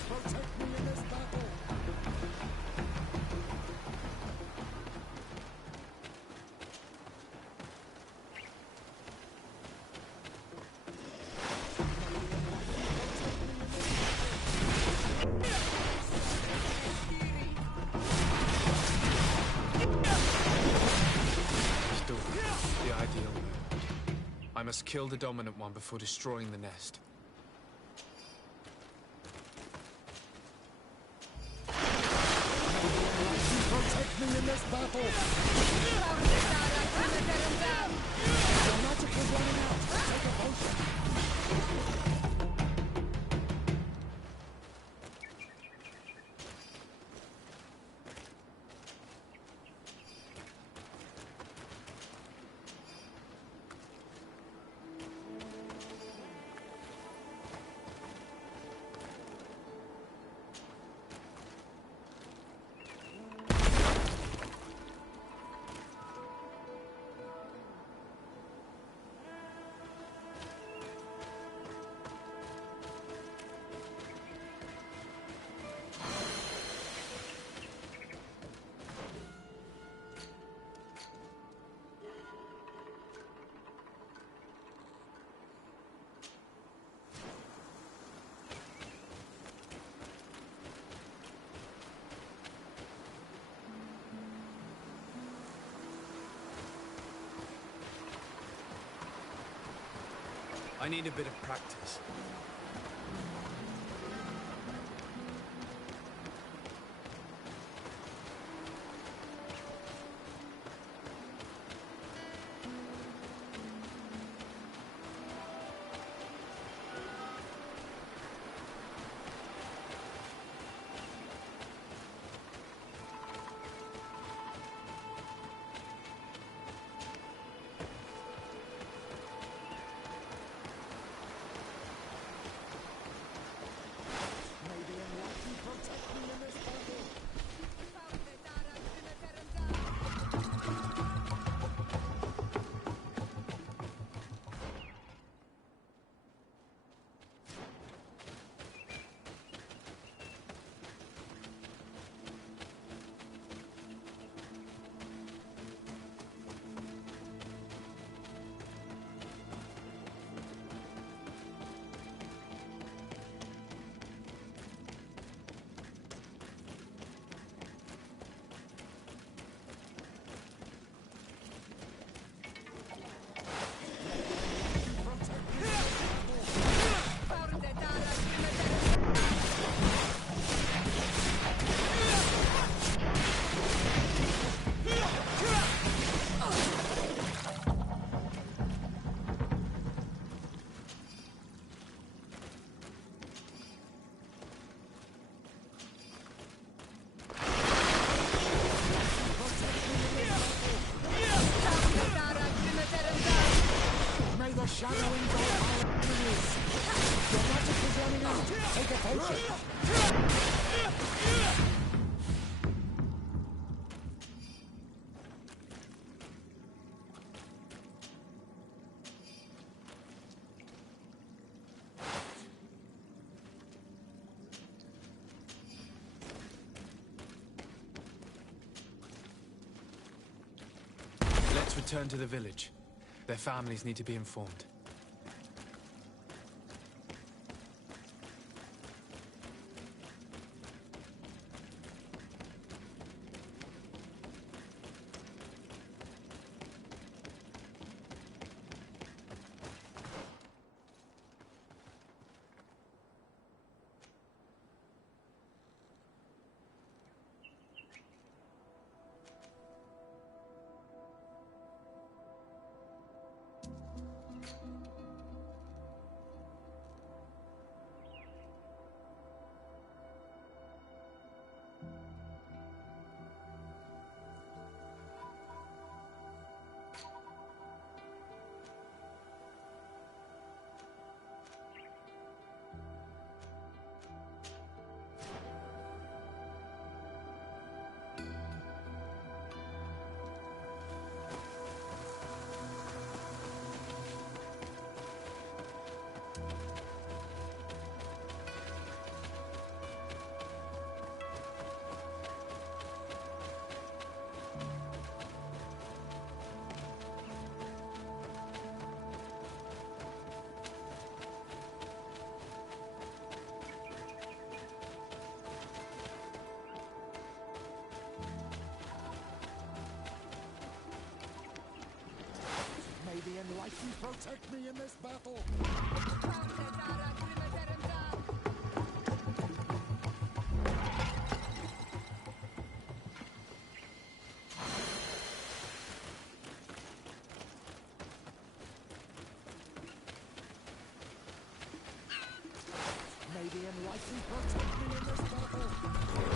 Protect me in this battle! The ideal mode. I must kill the dominant one before destroying the nest. Protect me in this battle! Your magic is running out. Take a potion. I need a bit of practice. Let's return to the village. Their families need to be informed. May the Enlightened protect me in this battle! May the Enlightened protect me in this battle!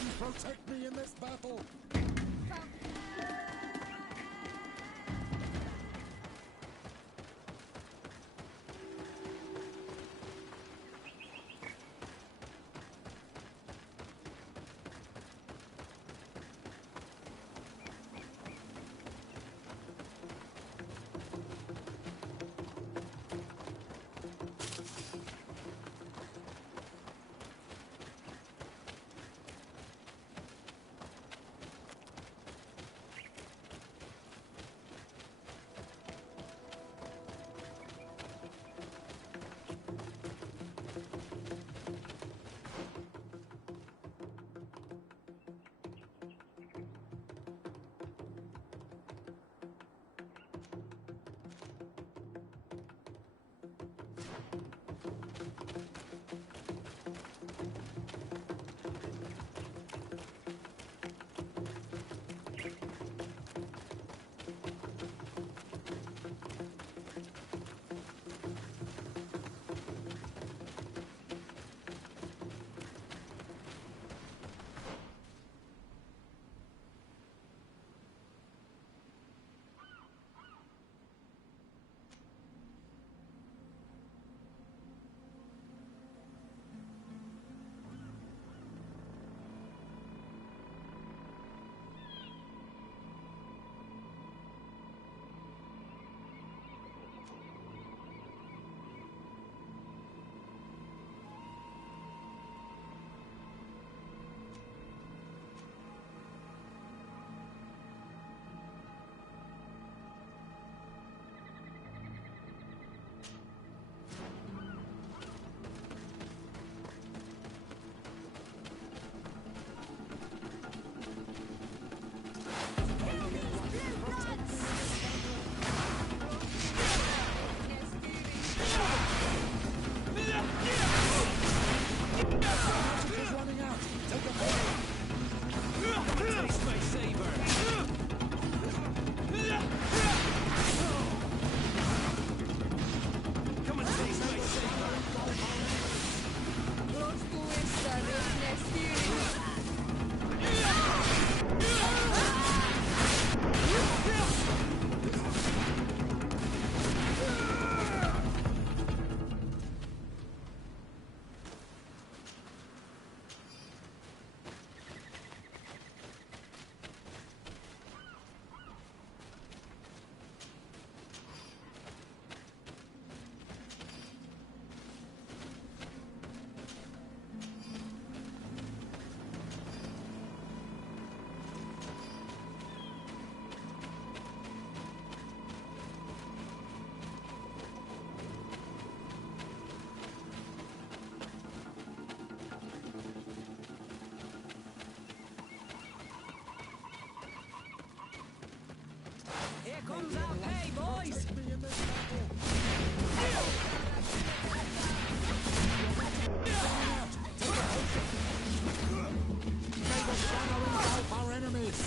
Almighty protect me in this battle! Comes our pay, boys! May the shadow engulf our enemies!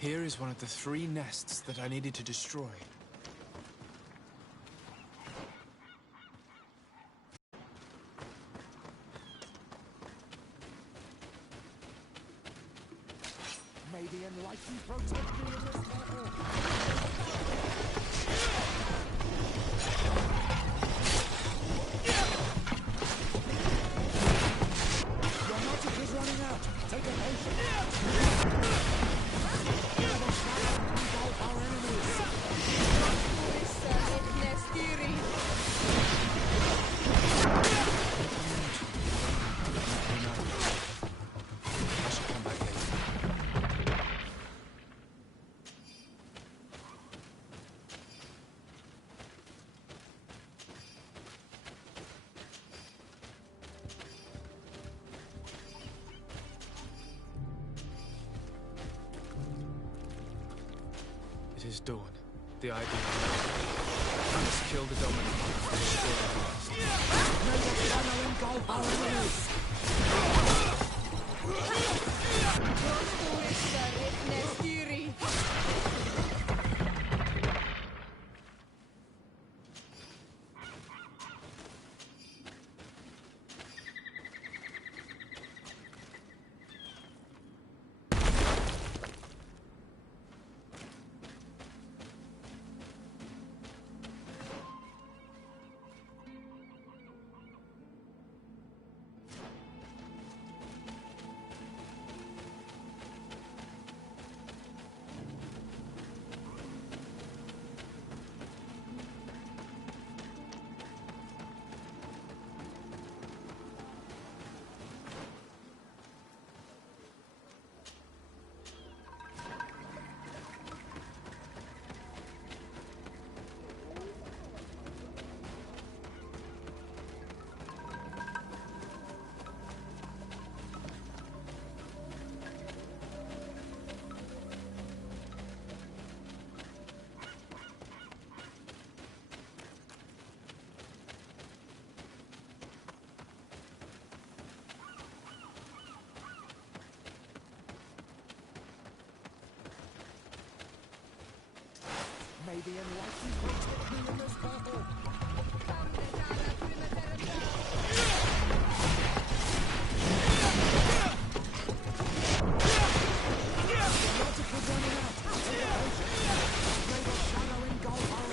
Here is one of the 3 nests that I needed to destroy. May the enlightened protect me in this battle. Your magic is running out. Take a potion. Our enemies. I should come back later. It is dawn. The idea. I must kill the dominant one and destroy the rest. May the shadow engulf our enemies. May the enlightened protect me in this battle. The magic is running out. Take a potion. May the shadow engulf our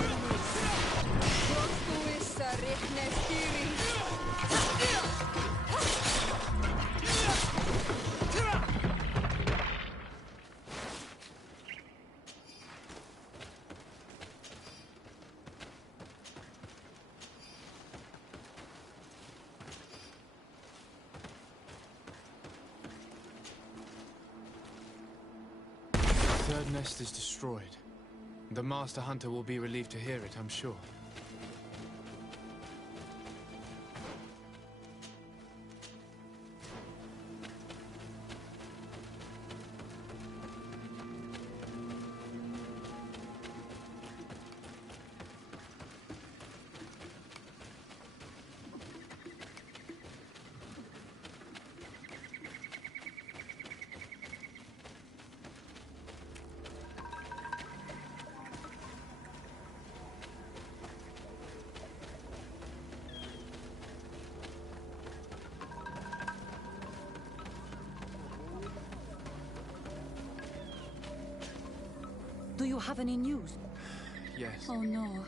The 3rd nest is destroyed. The Master Hunter will be relieved to hear it, I'm sure. Do you have any news? Yes. Oh no.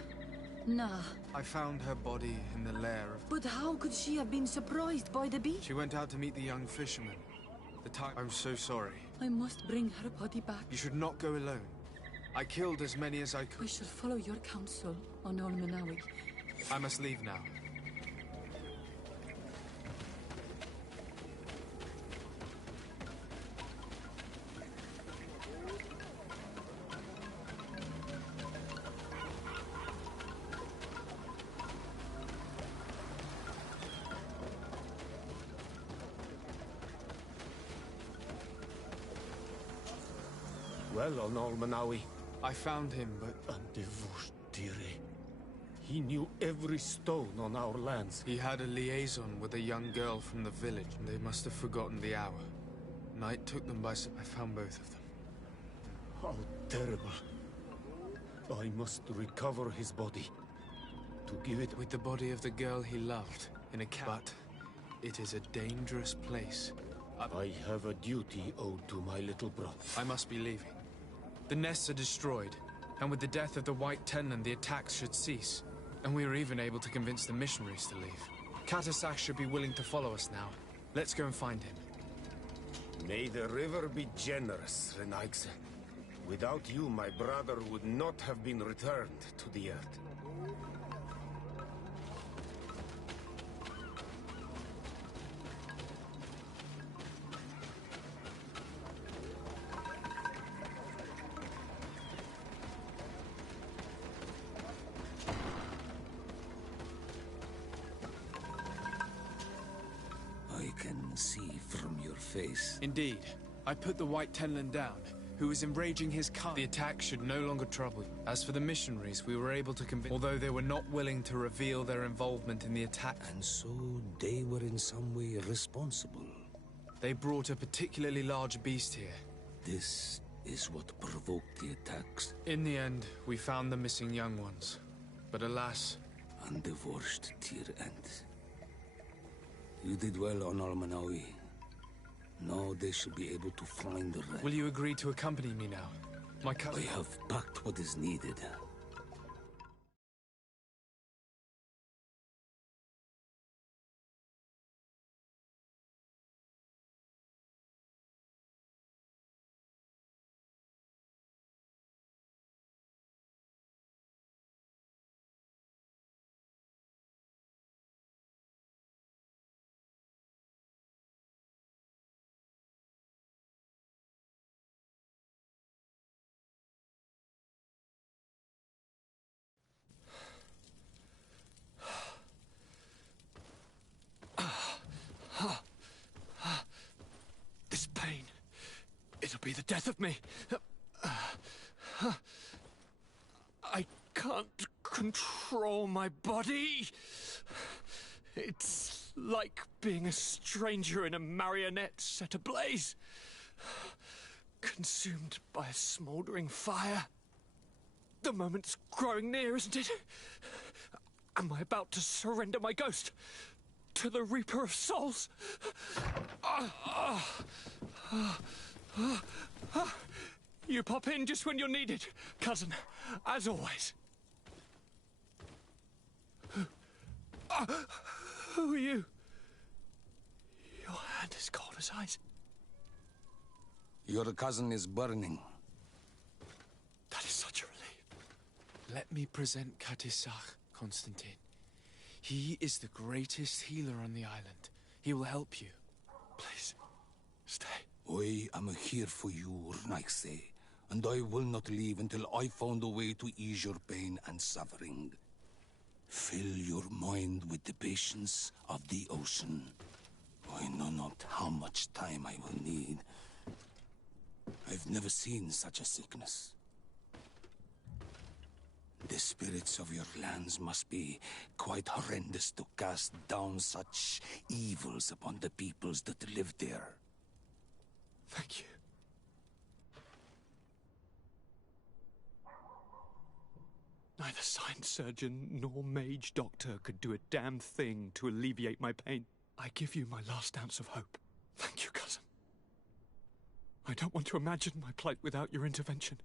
Nah. I found her body in the lair of... But how could she have been surprised by the beast? She went out to meet the young fisherman. The time... I'm so sorry. I must bring her body back. You should not go alone. I killed as many as I could. I shall follow your counsel on Olmenawi. I must leave now. Well, on Olmenawi. I found him, but... He knew every stone on our lands. He had a liaison with a young girl from the village. They must have forgotten the hour. Night took them by surprise. I found both of them. How terrible. I must recover his body. To give it... With the body of the girl he loved, in a but it is a dangerous place. I have a duty owed to my little brother. I must be leaving. The nests are destroyed, and with the death of the White Tenland, the attacks should cease. And we were even able to convince the missionaries to leave. Katasak should be willing to follow us now. Let's go and find him. May the river be generous, Renaigse. Without you, my brother would not have been returned to the earth. I can see from your face. Indeed. I put the White Tenland down, who was enraging his kind. The attack should no longer trouble you. As for the missionaries, we were able to convince, although they were not willing to reveal their involvement in the attack. And so they were in some way responsible. They brought a particularly large beast here. This is what provoked the attacks. In the end, we found the missing young ones. But alas... And the worst tier end. You did well on Almanawi. Now they should be able to find the rest. Will you agree to accompany me now? My cousin... I have packed what is needed. This pain, it'll be the death of me. I can't control my body. It's like being a stranger in a marionette set ablaze, consumed by a smouldering fire. The moment's growing near, isn't it? Am I about to surrender my ghost to the Reaper of Souls? You pop in just when you're needed, cousin, as always. Who are you? Your hand is cold as ice. Your cousin is burning. That is such a relief. Let me present Katisak, Constantine. He is the greatest healer on the island. He will help you. Please, stay. I am here for you, Rnaigse, and I will not leave until I found a way to ease your pain and suffering. Fill your mind with the patience of the ocean. I know not how much time I will need. I've never seen such a sickness. The spirits of your lands must be quite horrendous to cast down such evils upon the peoples that live there. Thank you. Neither science surgeon nor mage doctor could do a damn thing to alleviate my pain. I give you my last ounce of hope. Thank you, cousin. I don't want to imagine my plight without your intervention.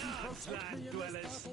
Charge, land dwellers!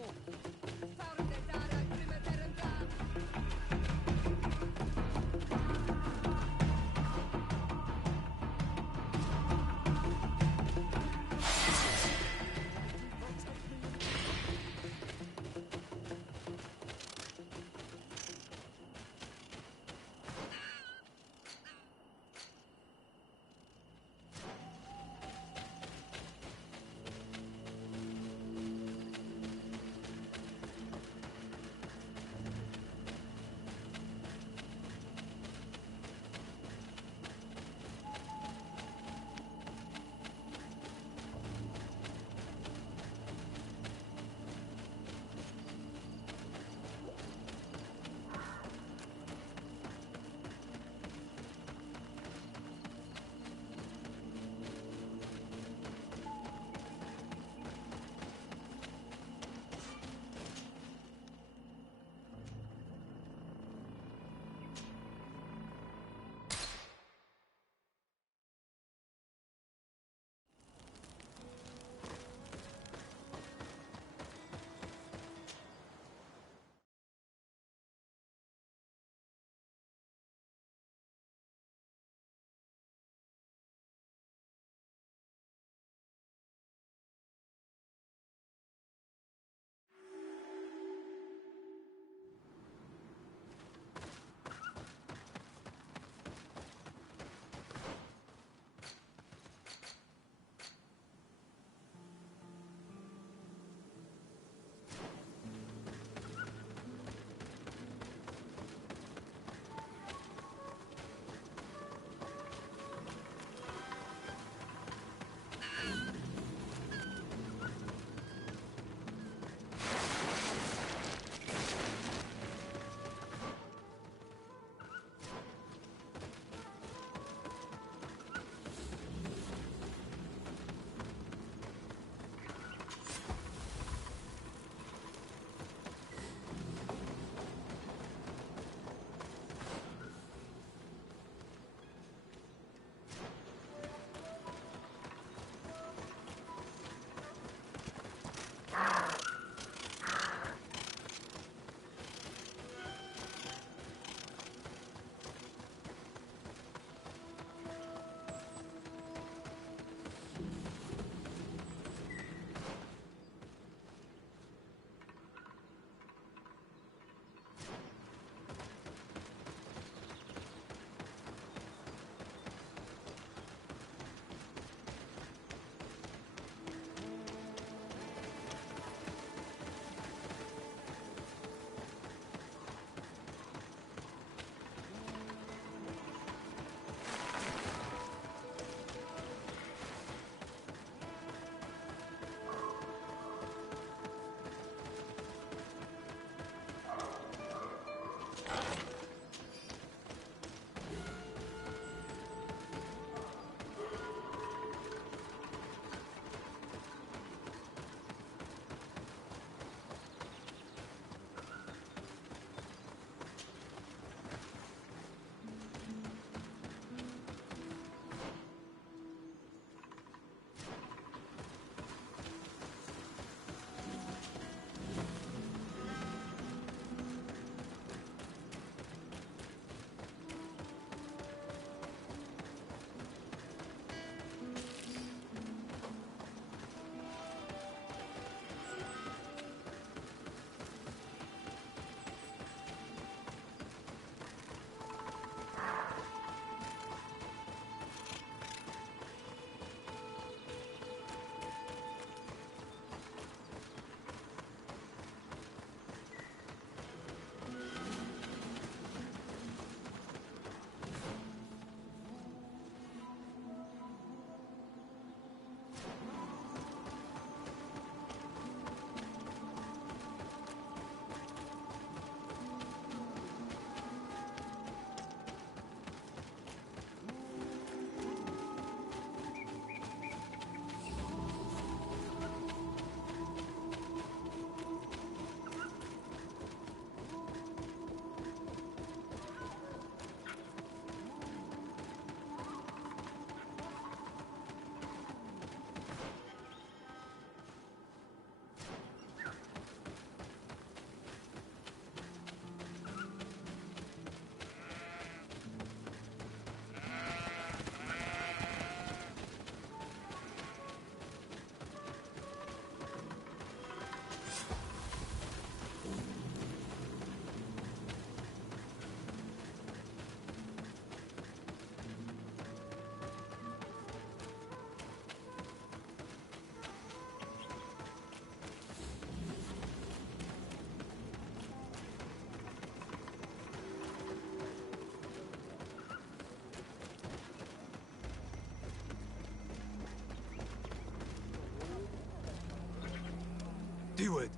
Steward.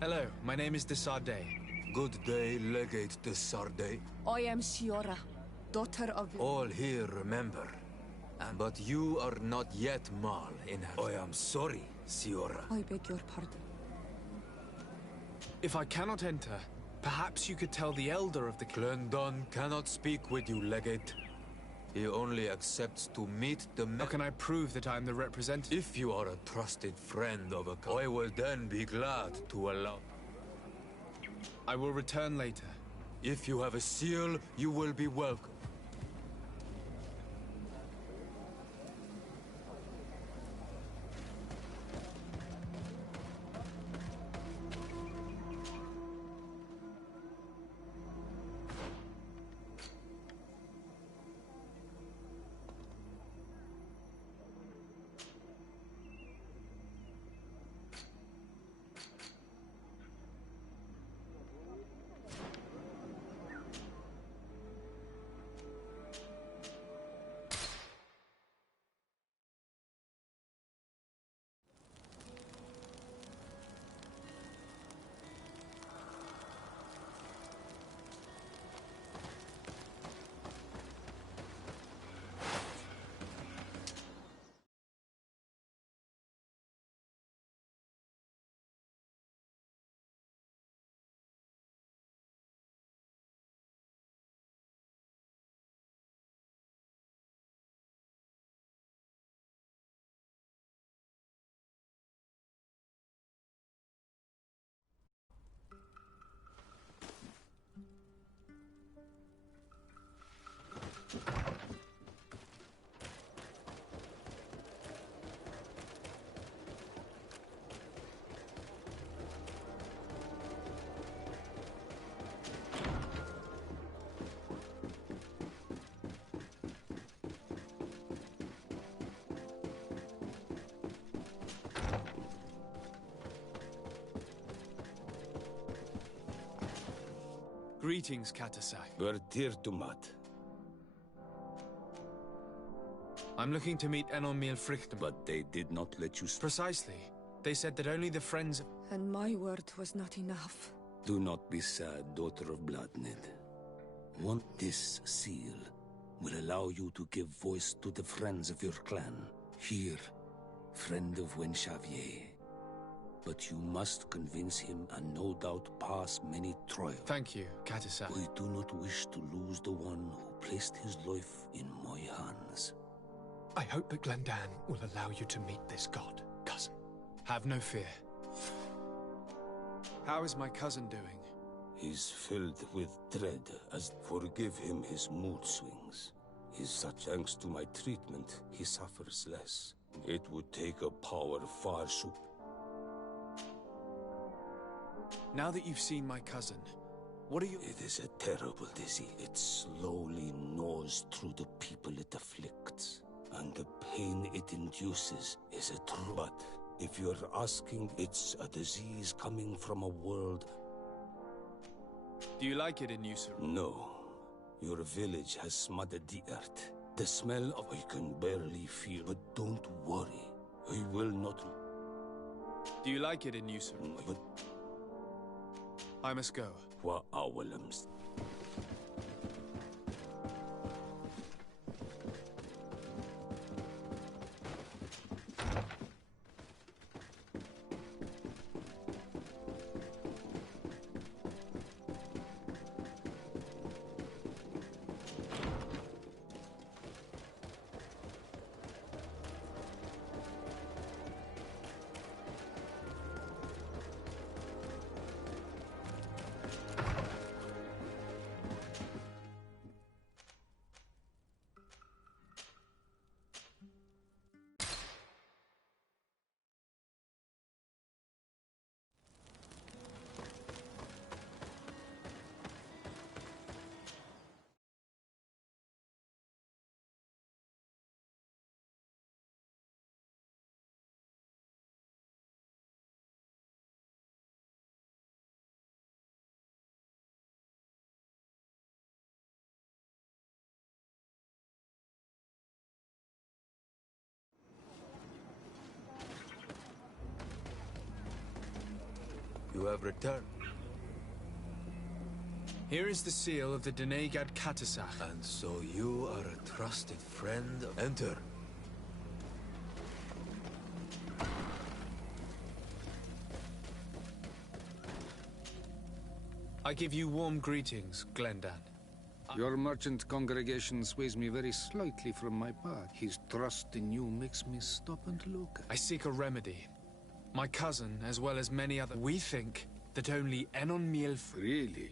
Hello, my name is de Sardet. Good day, Legate de Sardet. I am Siora, daughter of... All here remember. But you are not yet Mal in her. I am sorry, Siora. I beg your pardon. If I cannot enter, perhaps you could tell the Elder of the... Glendon cannot speak with you, Legate. He only accepts to meet the... How can I prove that I am the representative? If you are a trusted friend of a... I will then be glad to allow... I will return later. If you have a seal, you will be welcome. Greetings, Katasak. Vertirtumat. I'm looking to meet Enomil Frichten. But they did not let you... Precisely. They said that only the friends... And my word was not enough. Do not be sad, daughter of Bloodnid. This seal will allow you to give voice to the friends of your clan. Here, friend of Wenxavier. But you must convince him and no doubt pass many trials. Thank you, Katasak. We do not wish to lose the one who placed his life in my hands. I hope that Glendan will allow you to meet this god, cousin. Have no fear. How is my cousin doing? He's filled with dread as forgive him his mood swings. Is such thanks to my treatment, he suffers less. It would take a power far superior. Now that you've seen my cousin, what are you... It is a terrible disease. It slowly gnaws through the people it afflicts. And the pain it induces is a true... But if you're asking, it's a disease coming from a world... Do you like it in Yusur? No. Your village has smothered the earth. The smell of... I can barely feel, but don't worry. I will not... Do you like it in Yusur? But... I must go. Wa awalams. You have returned. Here is the seal of the Denegad Katasach. And so you are a trusted friend. Enter. I give you warm greetings, Glendan. Your merchant congregation sways me very slightly from my path. His trust in you makes me stop and look. I seek a remedy. My cousin, as well as many other... We think that only Enon Mielf... Really?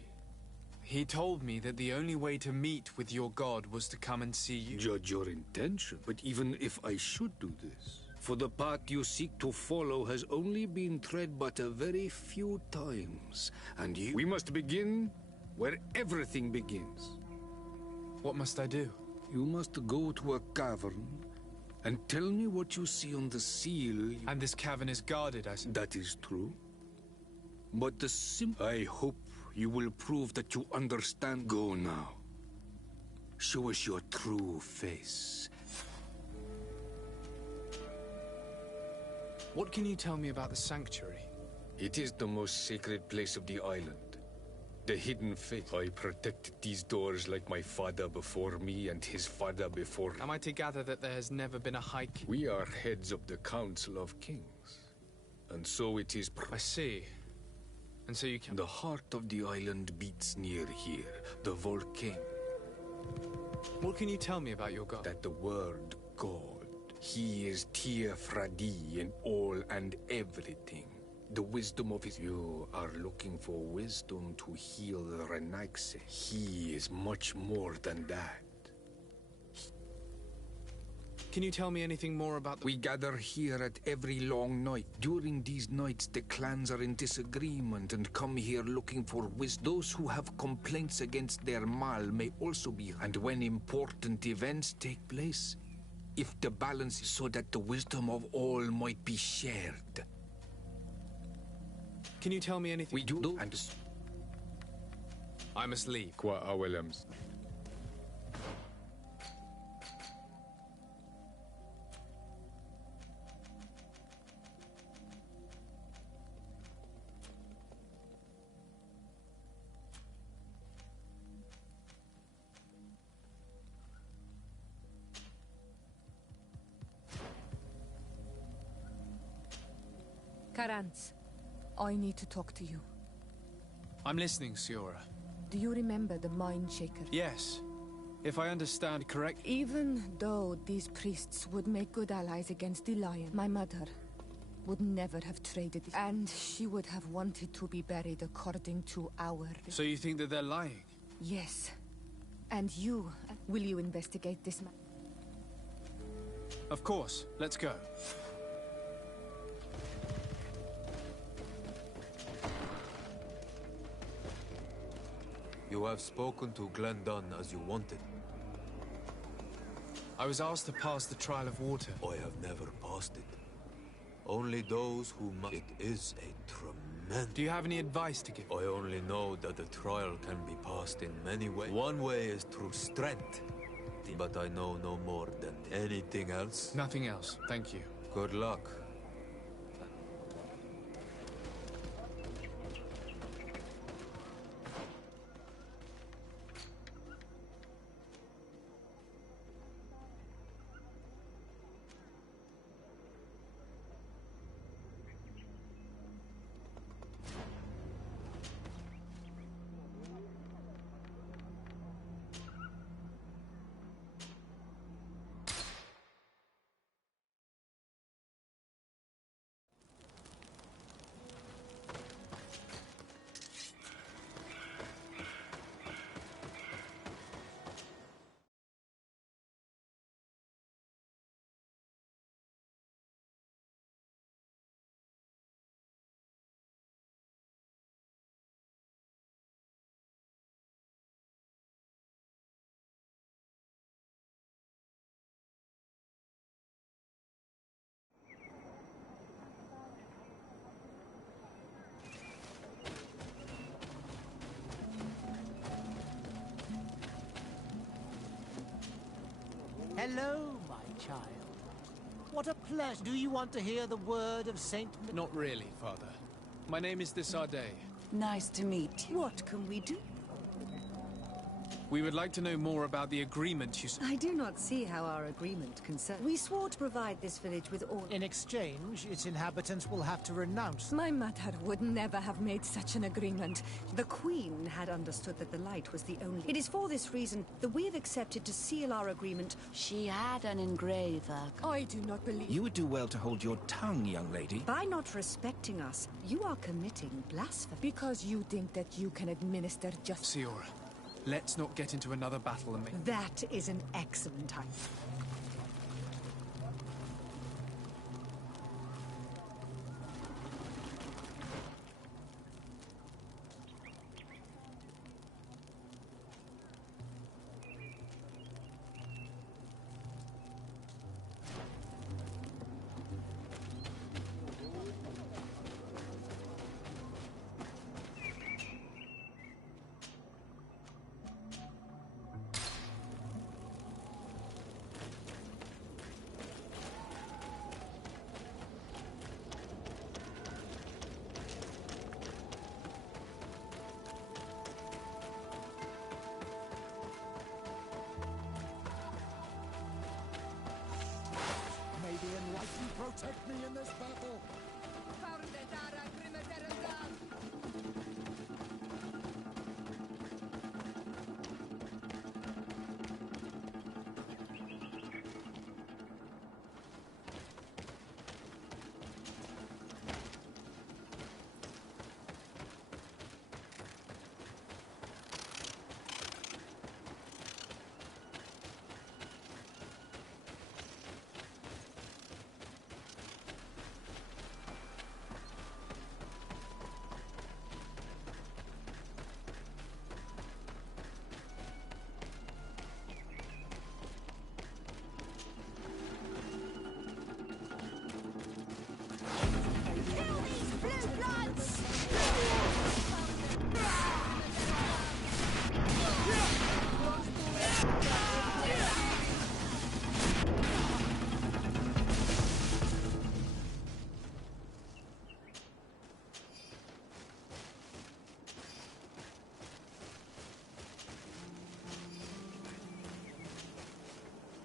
He told me that the only way to meet with your god was to come and see you. Judge your intention. But even if I should do this, for the path you seek to follow has only been tread but a very few times. And you... We must begin where everything begins. What must I do? You must go to a cavern and tell me what you see on the seal. And this cavern is guarded, I see. That is true. But the I hope you will prove that you understand. Go now. Show us your true face. What can you tell me about the sanctuary? It is the most sacred place of the island. The hidden faith. I protected these doors like my father before me and his father before him. Am I to gather that there has never been a hike? We are heads of the Council of Kings. And so it is... I see. And so you can... The heart of the island beats near here, the volcano. What can you tell me about your god? That the word God, he is Tir Fradi in all and everything. The wisdom of his... You are looking for wisdom to heal the Renaigse. He is much more than that. Can you tell me anything more about the... We gather here at every long night. During these nights, the clans are in disagreement and come here looking for wisdom. Those who have complaints against their Mal may also be... And when important events take place, if the balance is so that the wisdom of all might be shared... Can you tell me anything? We do, and... I must leave. Qua Williams. Karantz, I need to talk to you. I'm listening, Siora. Do you remember the Mind Shaker? Yes. If I understand correct... Even though these priests would make good allies against the Lion, my mother would never have traded it. And she would have wanted to be buried according to our... So you think that they're lying? Yes. And you, will you investigate this man? Of course. Let's go. You have spoken to Glendan as you wanted. I was asked to pass the trial of water. I have never passed it. Only those who must. It is a tremendous... Do you have any advice to give? I only know that the trial can be passed in many ways. One way is through strength. But I know no more than anything else. Nothing else. Thank you. Good luck. Hello, my child. What a pleasure. Do you want to hear the word of Saint... Not really, Father. My name is Desardet. Nice to meet you. What can we do? We would like to know more about the agreement you... I do not see how our agreement concerns. We swore to provide this village with all... In exchange, its inhabitants will have to renounce... My mother would never have made such an agreement. The Queen had understood that the light was the only... It is for this reason that we have accepted to seal our agreement. She had an engraver. I do not believe... You would do well to hold your tongue, young lady. By not respecting us, you are committing blasphemy. Because you think that you can administer justice. Siora, let's not get into another battle and make... That is an excellent time. Protect me in this battle!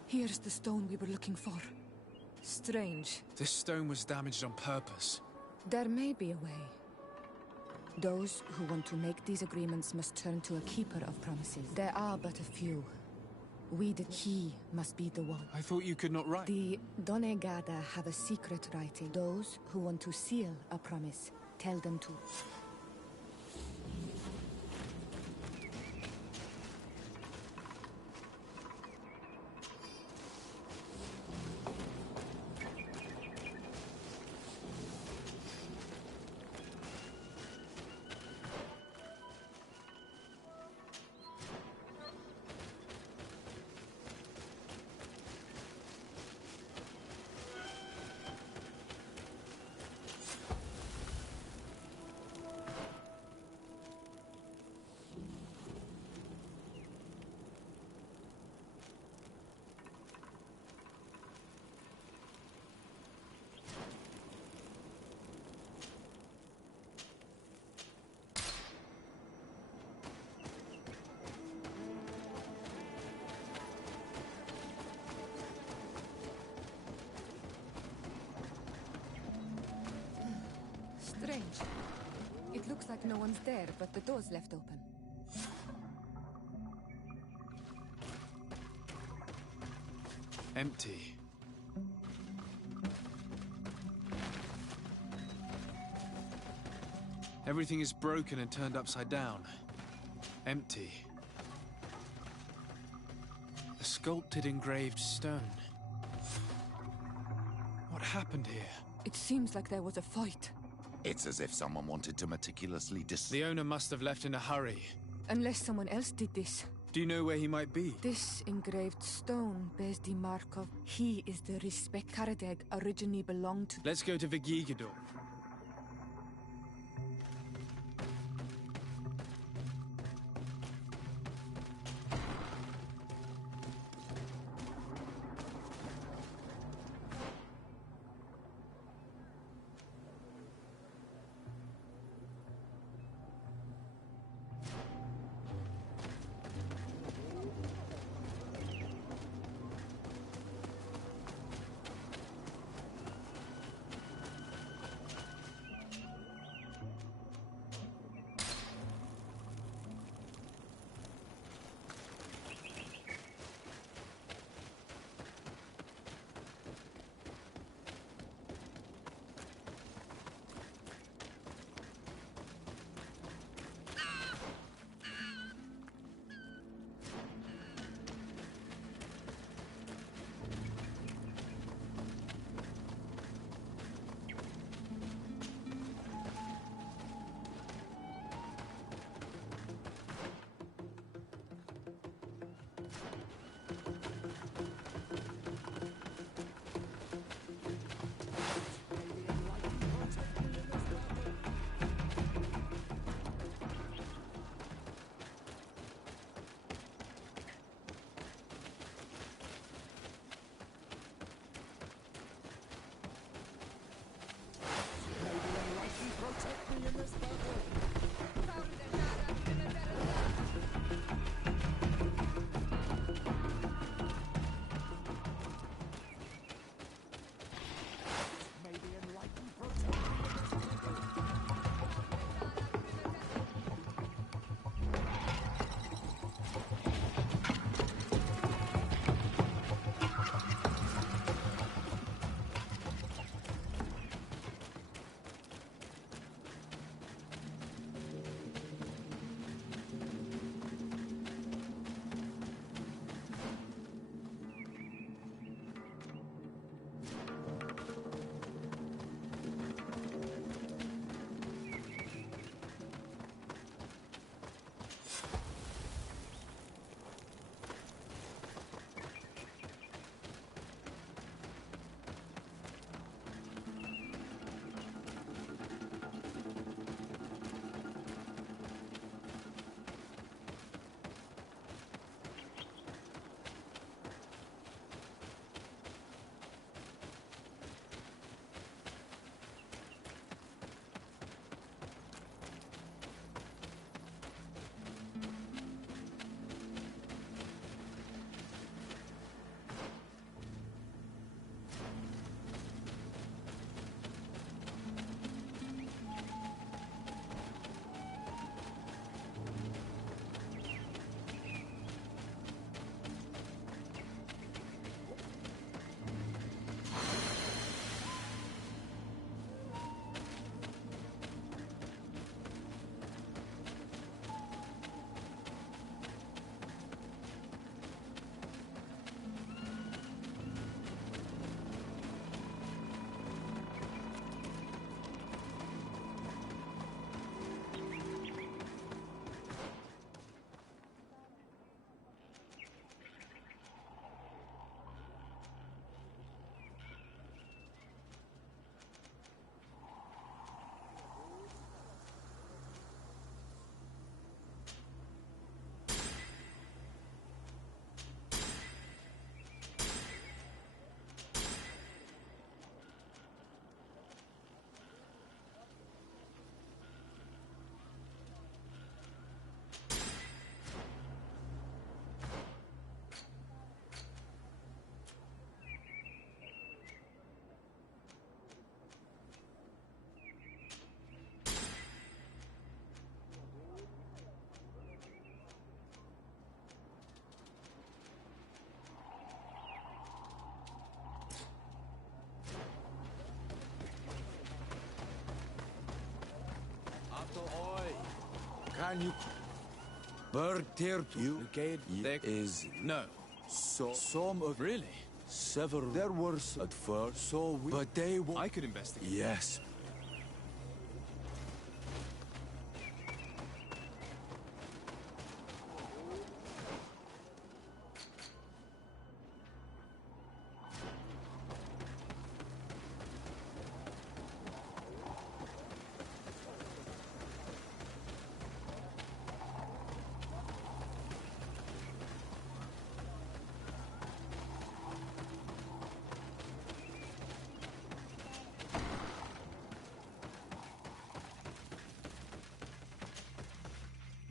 Here's the stone we were looking for. Strange. This stone was damaged on purpose. There may be a way. Those who want to make these agreements must turn to a keeper of promises. There are but a few. He must be the one. I thought you could not write. The Donegada have a secret writing. Those who want to seal a promise, tell them to. Strange. It looks like no one's there, but the door's left open. Empty. Everything is broken and turned upside down. Empty. A sculpted engraved stone. What happened here? It seems like there was a fight. It's as if someone wanted to meticulously The owner must have left in a hurry. Unless someone else did this. Do you know where he might be? This engraved stone bears the mark of... He is the respect Karadeg originally belonged to. Let's go to Vigigador. Can you... Bertir You... there is... No. So... Some of... Really? Several... There were... At first. So we... But they were... I could investigate. Yes.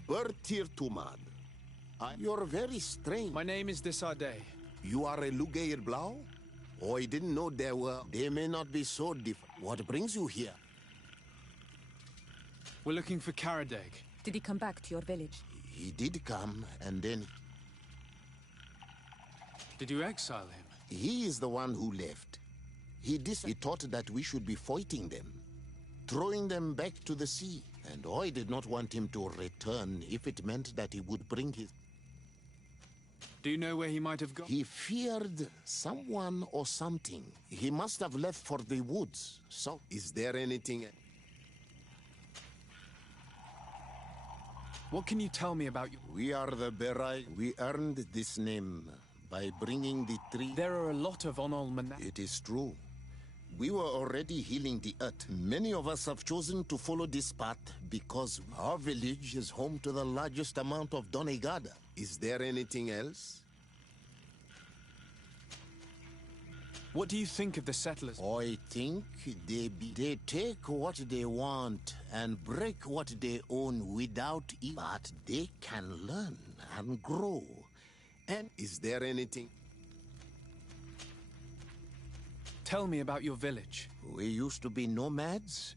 Bertir Tumad. You're very strange. My name is Desarde. You are a Lvl Blau? Oh, I didn't know there were... They may not be so different. What brings you here? We're looking for Karadeg. Did he come back to your village? He did come, and then... Did you exile him? He is the one who left. He thought that we should be fighting them, throwing them back to the sea. And I did not want him to return if it meant that he would bring his... Do you know where he might have gone? He feared someone or something. He must have left for the woods. So, is there anything... What can you tell me about you? We are the Berai. We earned this name by bringing the tree... There are a lot of Onol men. It is true. We were already healing the earth. Many of us have chosen to follow this path because our village is home to the largest amount of Donegada. Is there anything else? What do you think of the settlers? I think they take what they want and break what they own without it. But they can learn and grow. And is there anything? Tell me about your village. We used to be nomads.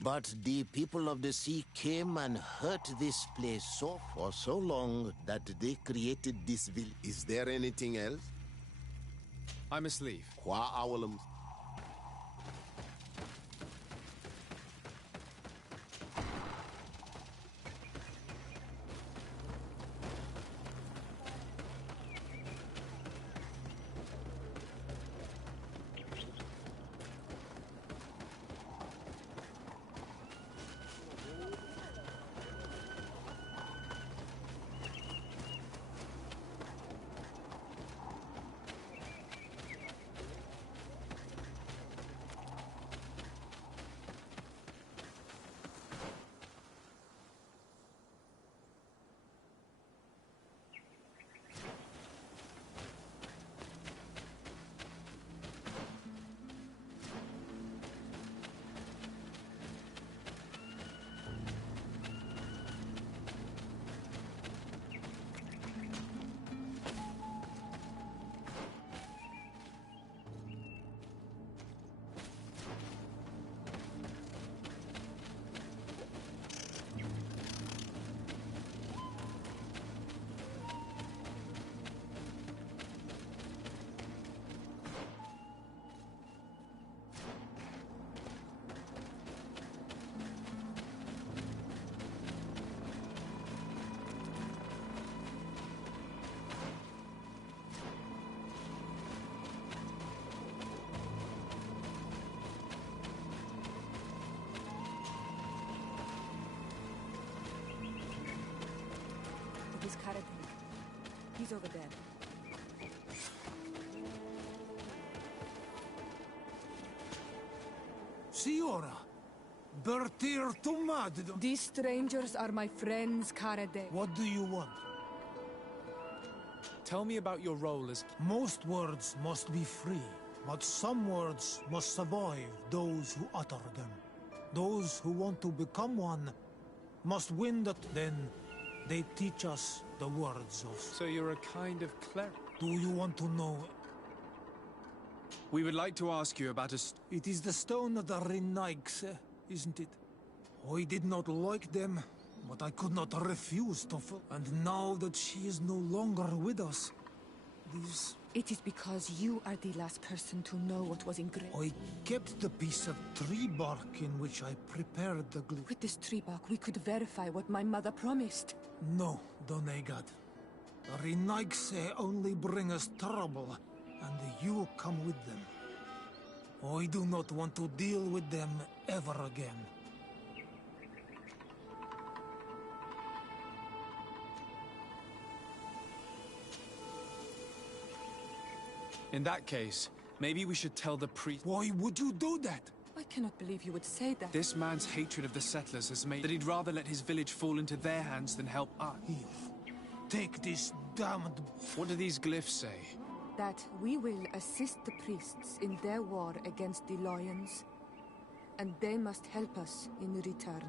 But the people of the sea came and hurt this place for so long that they created this village. Is there anything else? I must leave. It is Karadeg. He's over there. Signora, Bertir Tumad. These strangers are my friends, Karadeg. What do you want? Tell me about your role as... Most words must be free, but some words must survive those who utter them. Those who want to become one must win that. Then they teach us the words of... So you're a kind of cleric? Do you want to know? We would like to ask you about a... It is the stone of the Renaigse, isn't it? I did not like them, but I could not refuse to... And now that she is no longer with us, these It is because you are the last person to know what was engraved. I kept the piece of tree bark in which I prepared the glue. With this tree bark, we could verify what my mother promised. No, Donegad. The Renaigse only bring us trouble, and you come with them. I do not want to deal with them ever again. In that case, maybe we should tell the priest... Why would you do that? I cannot believe you would say that. This man's hatred of the settlers has made that he'd rather let his village fall into their hands than help us. Take this damned... What do these glyphs say? That we will assist the priests in their war against the lions, and they must help us in return.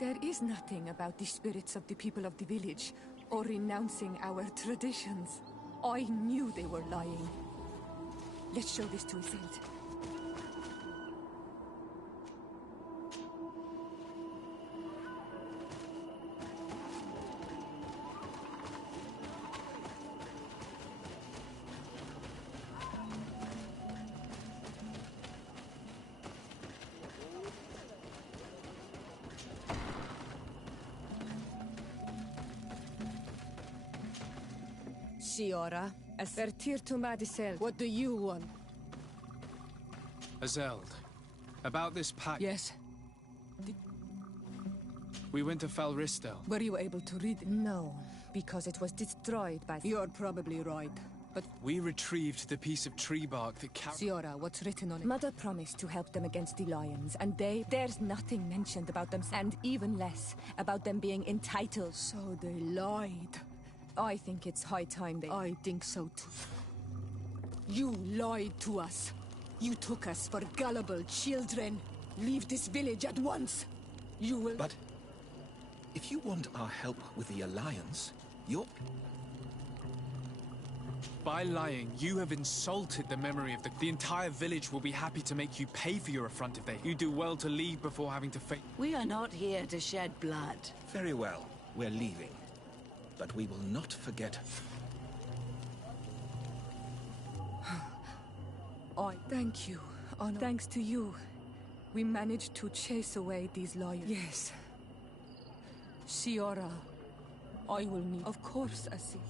There is nothing about the spirits of the people of the village, or renouncing our traditions. I knew they were lying. Let's show this to Isilde. Siora, Vertir to Madisel. What do you want? Azeld, about this pact... Yes. We went to Falristel. Were you able to read it? No, because it was destroyed by... You're probably right, but... We retrieved the piece of tree bark that Siora, what's written on it? Mother promised to help them against the lions, and there's nothing mentioned about them, and even less about them being entitled. So they lied. I think it's high time they... I think so too. You lied to us. You took us for gullible children. Leave this village at once. You will... But if you want our help with the Alliance, you're... By lying, you have insulted the memory of the entire village will be happy to make you pay for your affront if you do well to leave before having to face... We are not here to shed blood. Very well. We're leaving. But we will not forget. I thank you. Honor. Thanks to you, we managed to chase away these lions. Yes. Siora, I will need... Of course, Asi.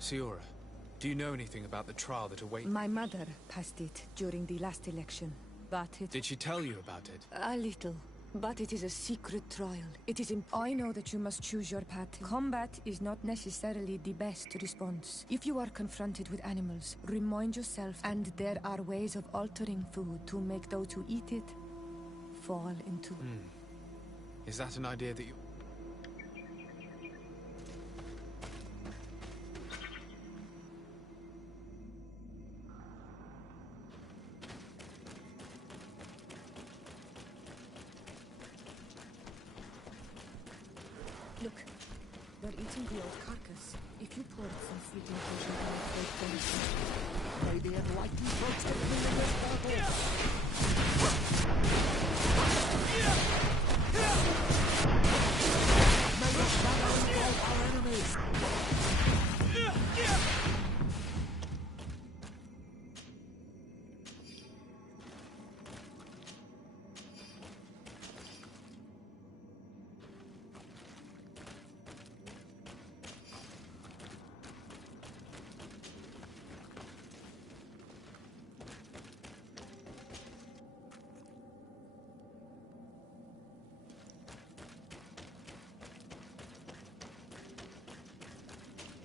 Siora, do you know anything about the trial that awaits? My mother passed it during the last election, but it... Did she tell you about it? A little. But it is a secret trial. It is I know that you must choose your path. Combat is not necessarily the best response. If you are confronted with animals, remind yourself, and there are ways of altering food to make those who eat it fall into... Is that an idea that you... Look, they're eating the old carcass. If you poured some sweet infusion on it, they'd benefit. May the enlightened protect me in this battle! May your shadow engulf our enemies!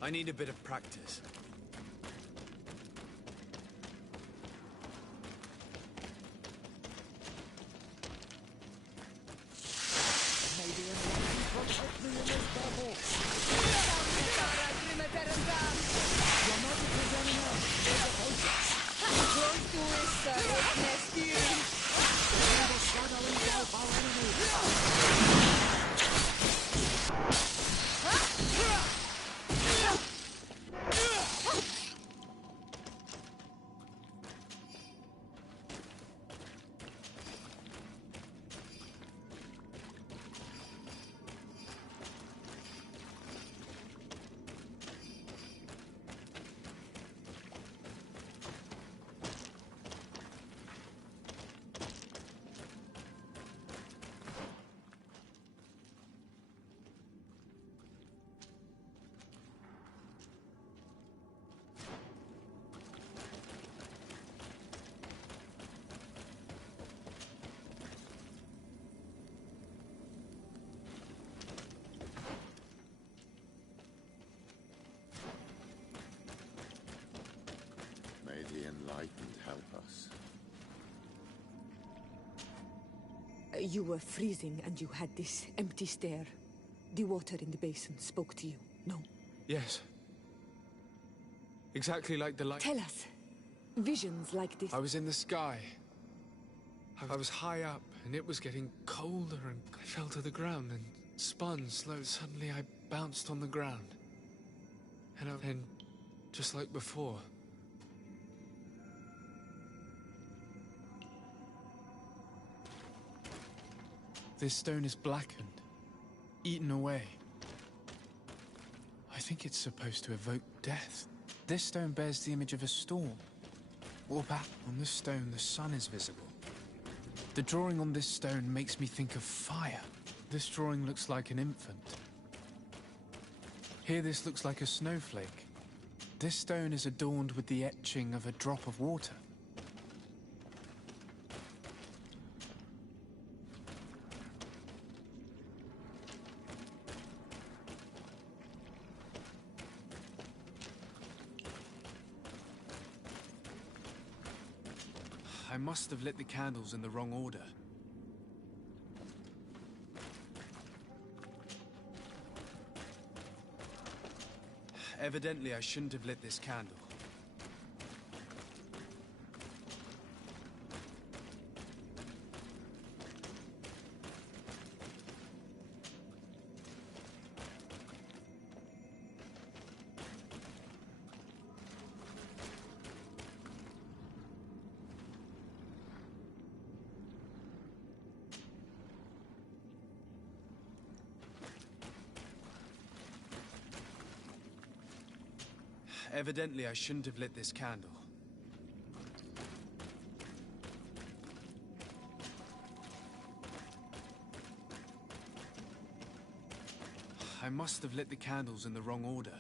I need a bit of practice. May the enlightened protect me in this battle! Your Majesty's enemy is approaching! Don't do it, sir. It's nasty. May the shadow engulf our enemies! May the enlightened help us. You were freezing and you had this empty stare. The water in the basin spoke to you, no? Yes. Exactly like the light. Tell us. Visions like this. I was in the sky. I was high up, and it was getting colder, and I fell to the ground and spun slow. Suddenly I bounced on the ground. And then, just like before... This stone is blackened, eaten away. I think it's supposed to evoke death. This stone bears the image of a storm. Or perhaps on this stone the sun is visible. The drawing on this stone makes me think of fire. This drawing looks like an infant. Here this looks like a snowflake. This stone is adorned with the etching of a drop of water. I must have lit the candles in the wrong order. Evidently, I shouldn't have lit this candle. Evidently, I shouldn't have lit this candle. I must have lit the candles in the wrong order.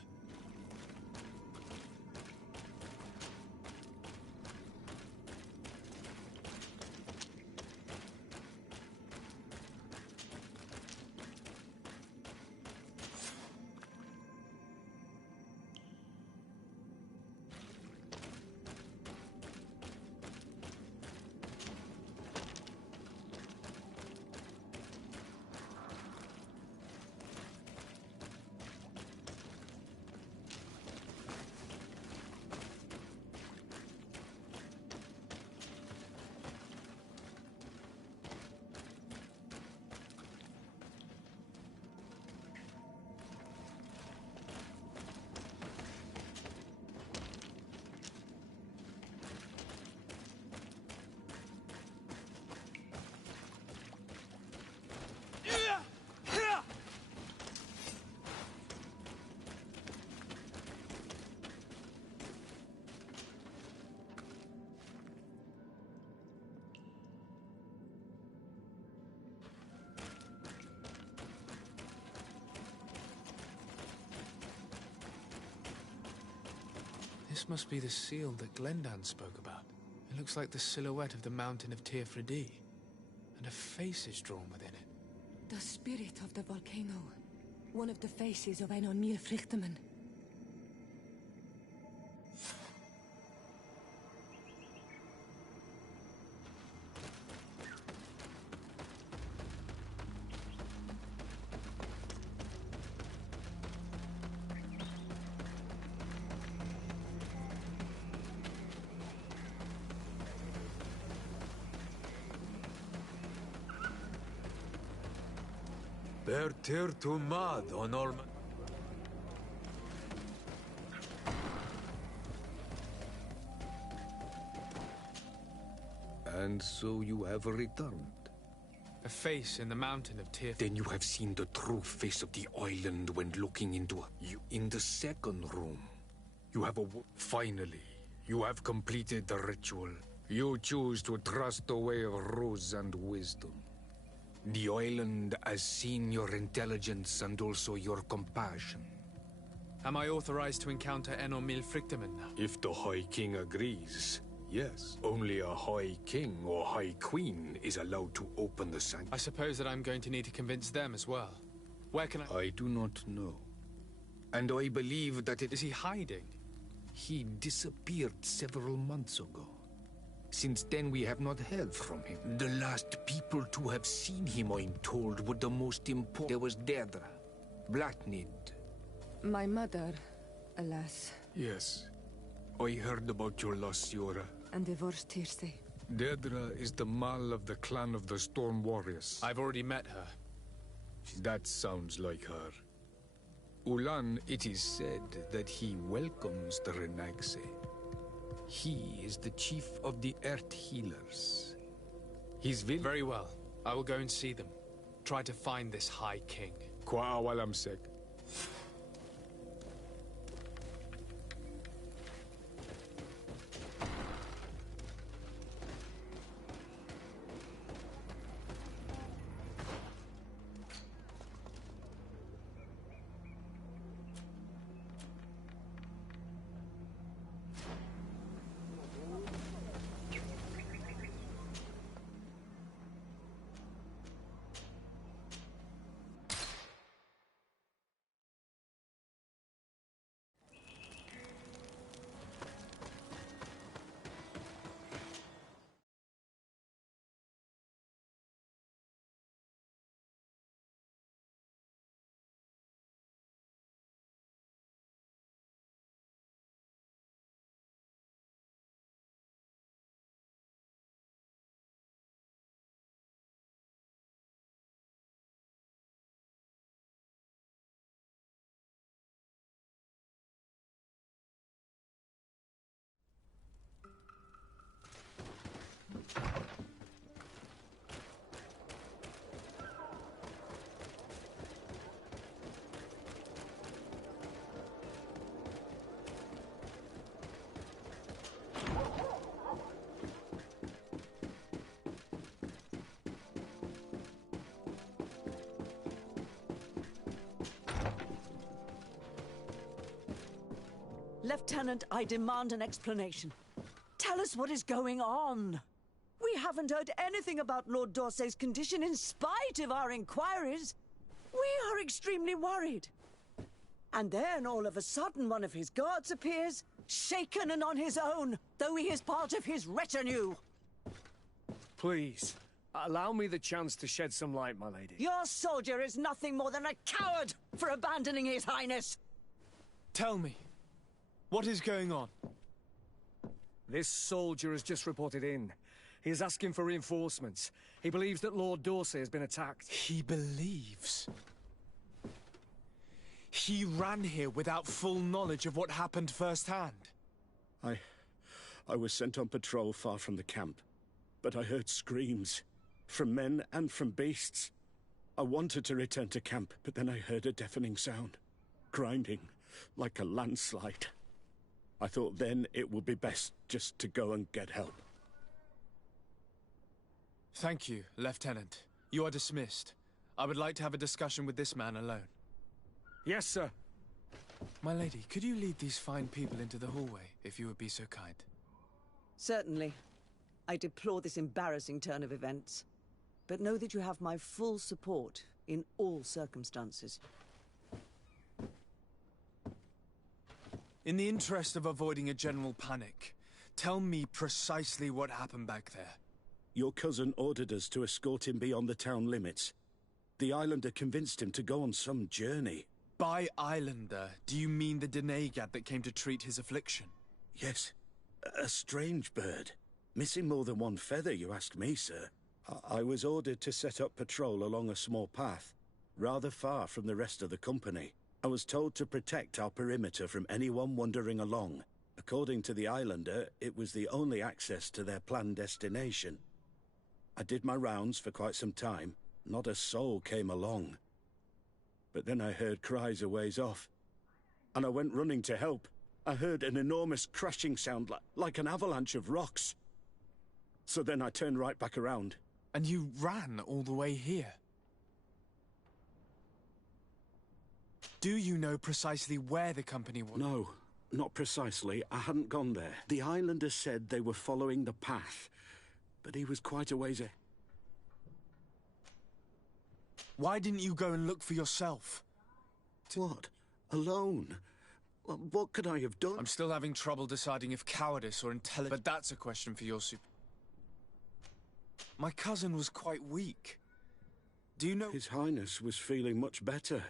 This must be the seal that Glendan spoke about. It looks like the silhouette of the mountain of Tirfredi, and a face is drawn within it. The spirit of the volcano. One of the faces of Einon Míl-Frichtemann. Bertir to mad on all. And so you have returned. A face in the mountain of Tirfredi. Then you have seen the true face of the island when looking into you in the second room. You have finally, you have completed the ritual. You choose to trust the way of rules and wisdom. The island has seen your intelligence and also your compassion. Am I authorized to encounter Einon Míl-Frichtemann now? If the High King agrees, yes. Only a High King or High Queen is allowed to open the sanctuary. I suppose that I'm going to need to convince them as well. Where can I do not know. And I believe that Is he hiding? He disappeared several months ago. Since then, we have not heard from him. The last people to have seen him, I'm told, were the most important. There was Deirdre, Blatnid. My mother, alas. Yes. I heard about your loss, Siora. And divorced Tirce. Deirdre is the Mal of the clan of the Storm Warriors. I've already met her. That sounds like her. Ulan, it is said that he welcomes the Renaigse. He is the chief of the Earth Healers. He's very well. I will go and see them. Try to find this High King. Kwa awalamsek. Lieutenant, I demand an explanation. Tell us what is going on. We haven't heard anything about Lord D'Orsay's condition in spite of our inquiries. We are extremely worried. And then, all of a sudden, one of his guards appears, shaken and on his own, though he is part of his retinue. Please, allow me the chance to shed some light, my lady. Your soldier is nothing more than a coward for abandoning his highness. Tell me, what is going on? This soldier has just reported in. He is asking for reinforcements. He believes that Lord D'Orsay has been attacked. He believes? He ran here without full knowledge of what happened firsthand. I was sent on patrol far from the camp, but I heard screams, from men and from beasts. I wanted to return to camp, but then I heard a deafening sound, grinding, like a landslide. I thought then it would be best just to go and get help. Thank you, Lieutenant. You are dismissed. I would like to have a discussion with this man alone. Yes, sir. My lady, could you lead these fine people into the hallway, if you would be so kind? Certainly. I deplore this embarrassing turn of events. But know that you have my full support in all circumstances. In the interest of avoiding a general panic, tell me precisely what happened back there. Your cousin ordered us to escort him beyond the town limits. The Islander convinced him to go on some journey. By Islander, do you mean the Denegad that came to treat his affliction? Yes. A strange bird. Missing more than one feather, you ask me, sir. I was ordered to set up patrol along a small path, rather far from the rest of the company. I was told to protect our perimeter from anyone wandering along. According to the Islander, it was the only access to their planned destination. I did my rounds for quite some time. Not a soul came along. But then I heard cries a ways off, and I went running to help. I heard an enormous crashing sound like an avalanche of rocks. So then I turned right back around. And you ran all the way here? Do you know precisely where the company was? No, not precisely. I hadn't gone there. The Islander said they were following the path, but he was quite a ways ahead. Why didn't you go and look for yourself? What? Alone? Well, what could I have done? I'm still having trouble deciding if cowardice or intelligence... But that's a question for your My cousin was quite weak. Do you know... His Highness was feeling much better.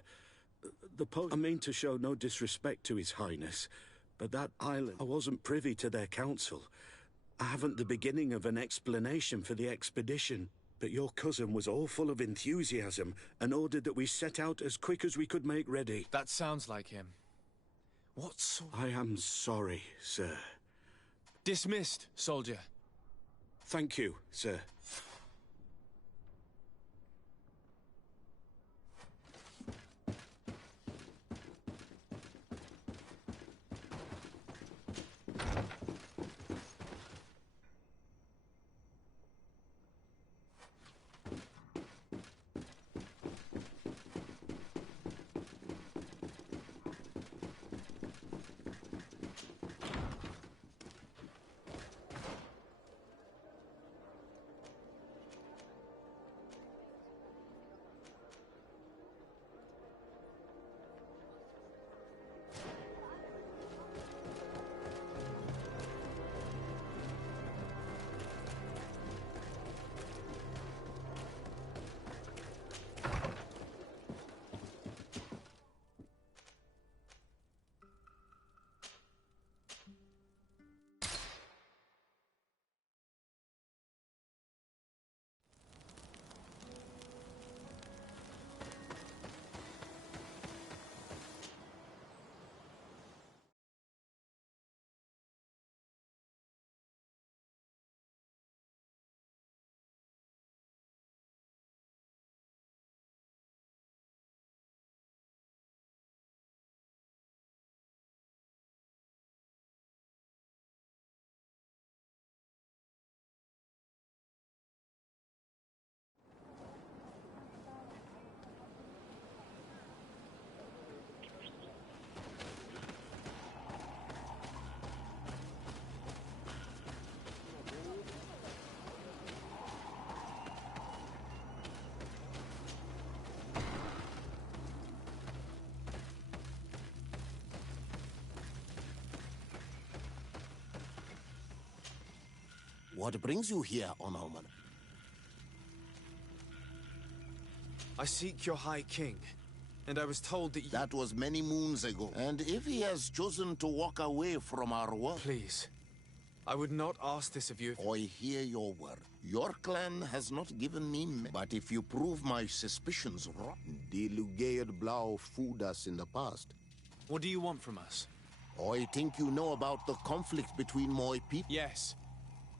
I mean to show no disrespect to His Highness, but that island... I wasn't privy to their counsel. I haven't the beginning of an explanation for the expedition. But your cousin was all full of enthusiasm and ordered that we set out as quick as we could make ready. That sounds like him. What sort... I am sorry, sir. Dismissed, soldier. Thank you, sir. What brings you here, Honorman? I seek your High King, and I was told that you... That was many moons ago. And if he has chosen to walk away from our work... Please, I would not ask this of you if... I hear your word. Your clan has not given me... But if you prove my suspicions wrong, the Lvl21 fooled us in the past. What do you want from us? I think you know about the conflict between my people. Yes.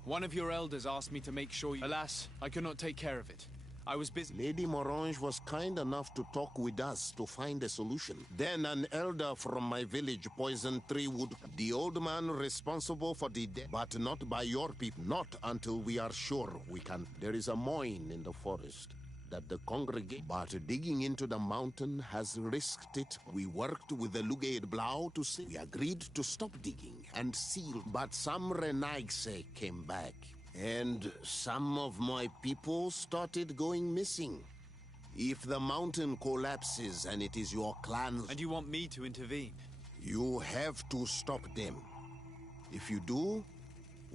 One of your elders asked me to make sure you... Alas, I could not take care of it. I was busy. Lady Morange was kind enough to talk with us to find a solution. Then an elder from my village poisoned 3 wood. The old man responsible for the death, but not by your people. Not until we are sure we can. There is a mine in the forest that the congregation, but digging into the mountain has risked it. We worked with the Lvl21 to see. We agreed to stop digging and seal, but some Renaigse came back. And some of my people started going missing. If the mountain collapses and it is your clan... And you want me to intervene? You have to stop them. If you do,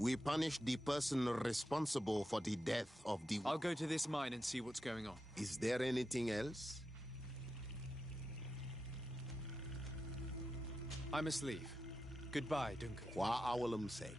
we punish the person responsible for the death of the... I'll go to this mine and see what's going on. Is there anything else? I must leave. Goodbye, Duncan. Qua awalum say.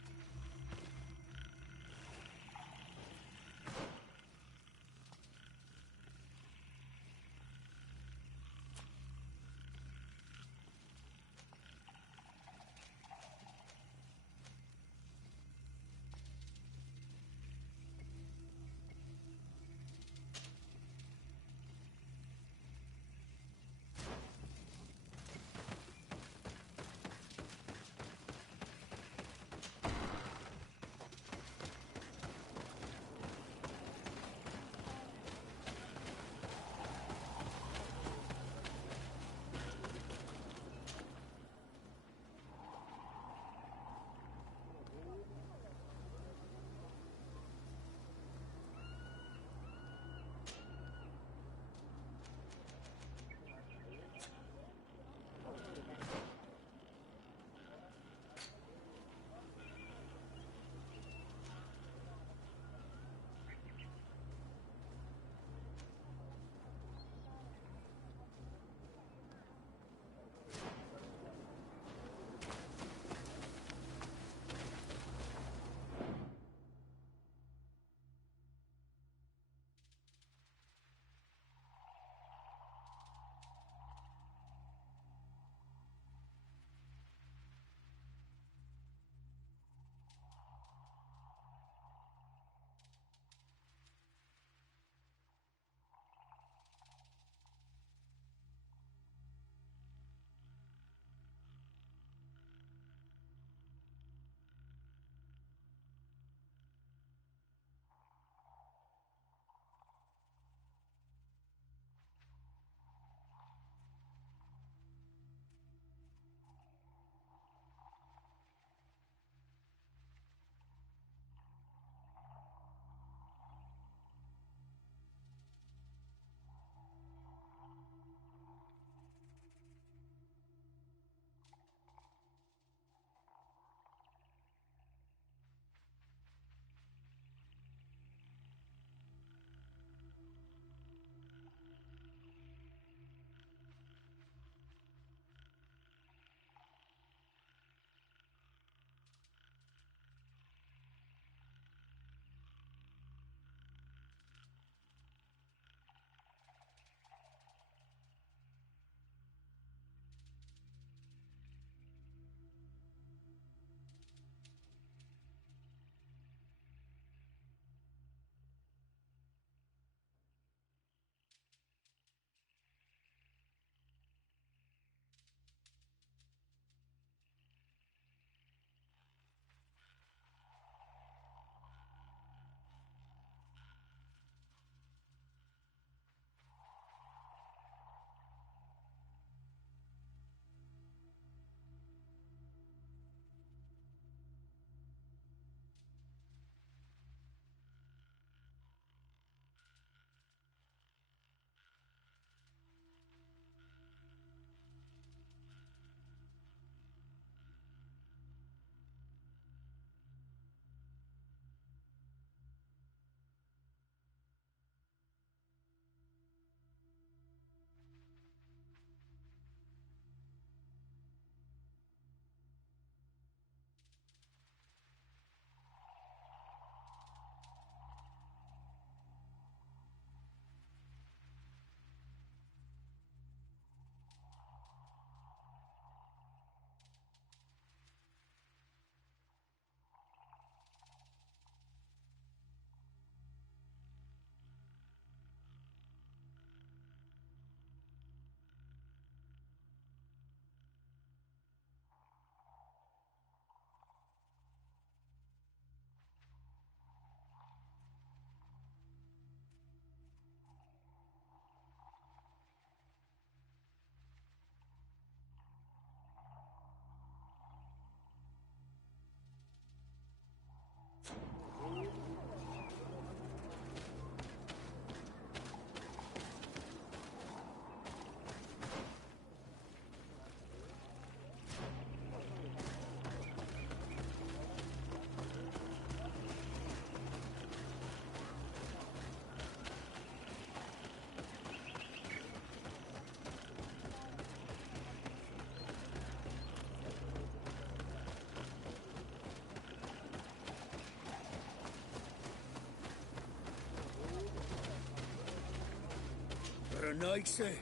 Renaigse.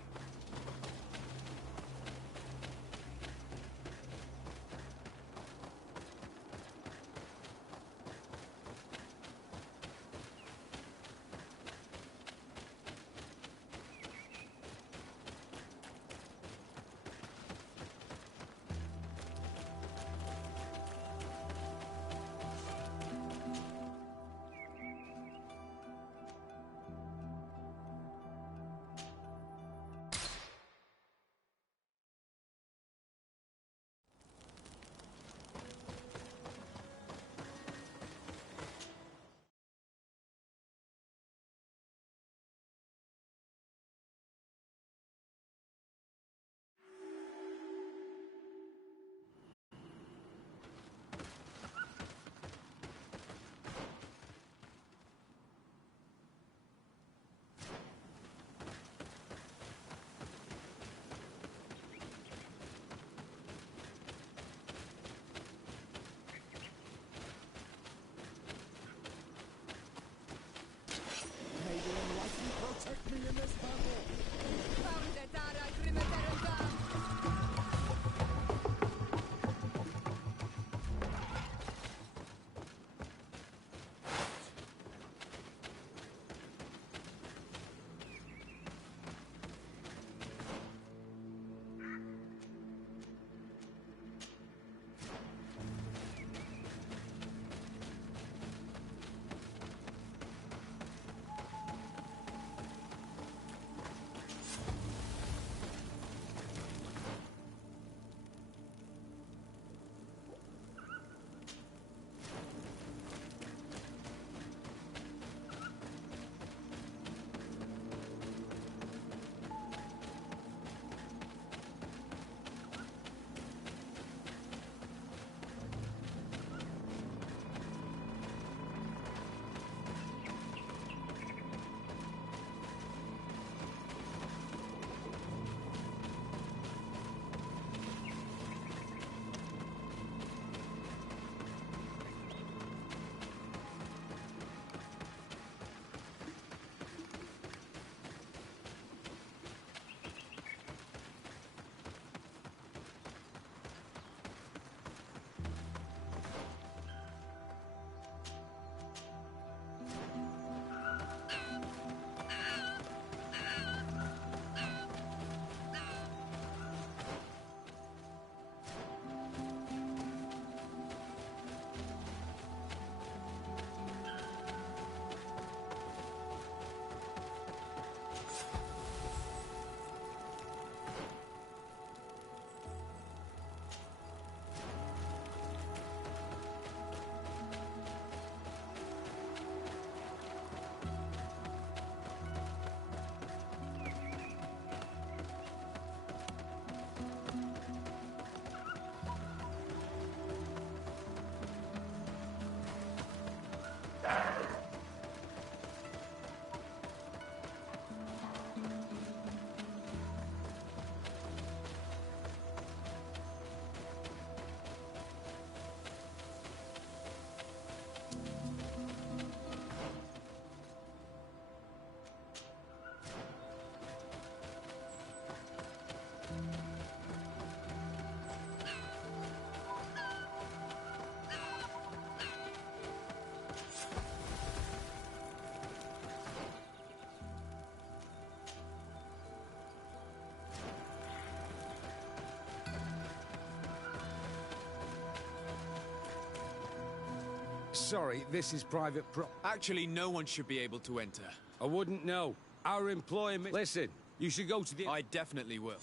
Protect me in this battle! Sorry, this is private Actually, no one should be able to enter. I wouldn't know. Our employment... Listen, you should go to the... I definitely will.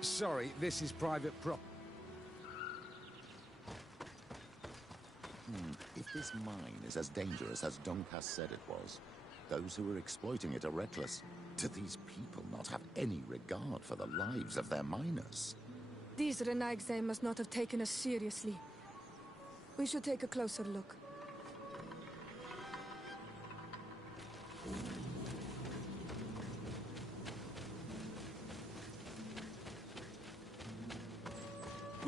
Sorry, this is private If this mine is as dangerous as Doncass said it was, those who are exploiting it are reckless. Do these people not have any regard for the lives of their miners? These Renaigse must not have taken us seriously. We should take a closer look.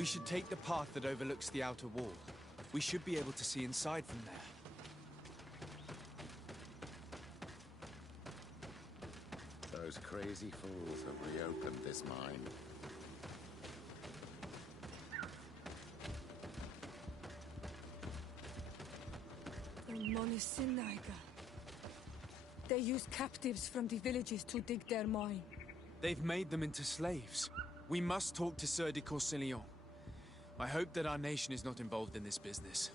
We should take the path that overlooks the outer wall. We should be able to see inside from there. Those crazy fools have reopened this mine. The Monisinaga. They use captives from the villages to dig their mine. They've made them into slaves. We must talk to Sieur de Courcillon. I hope that our nation is not involved in this business.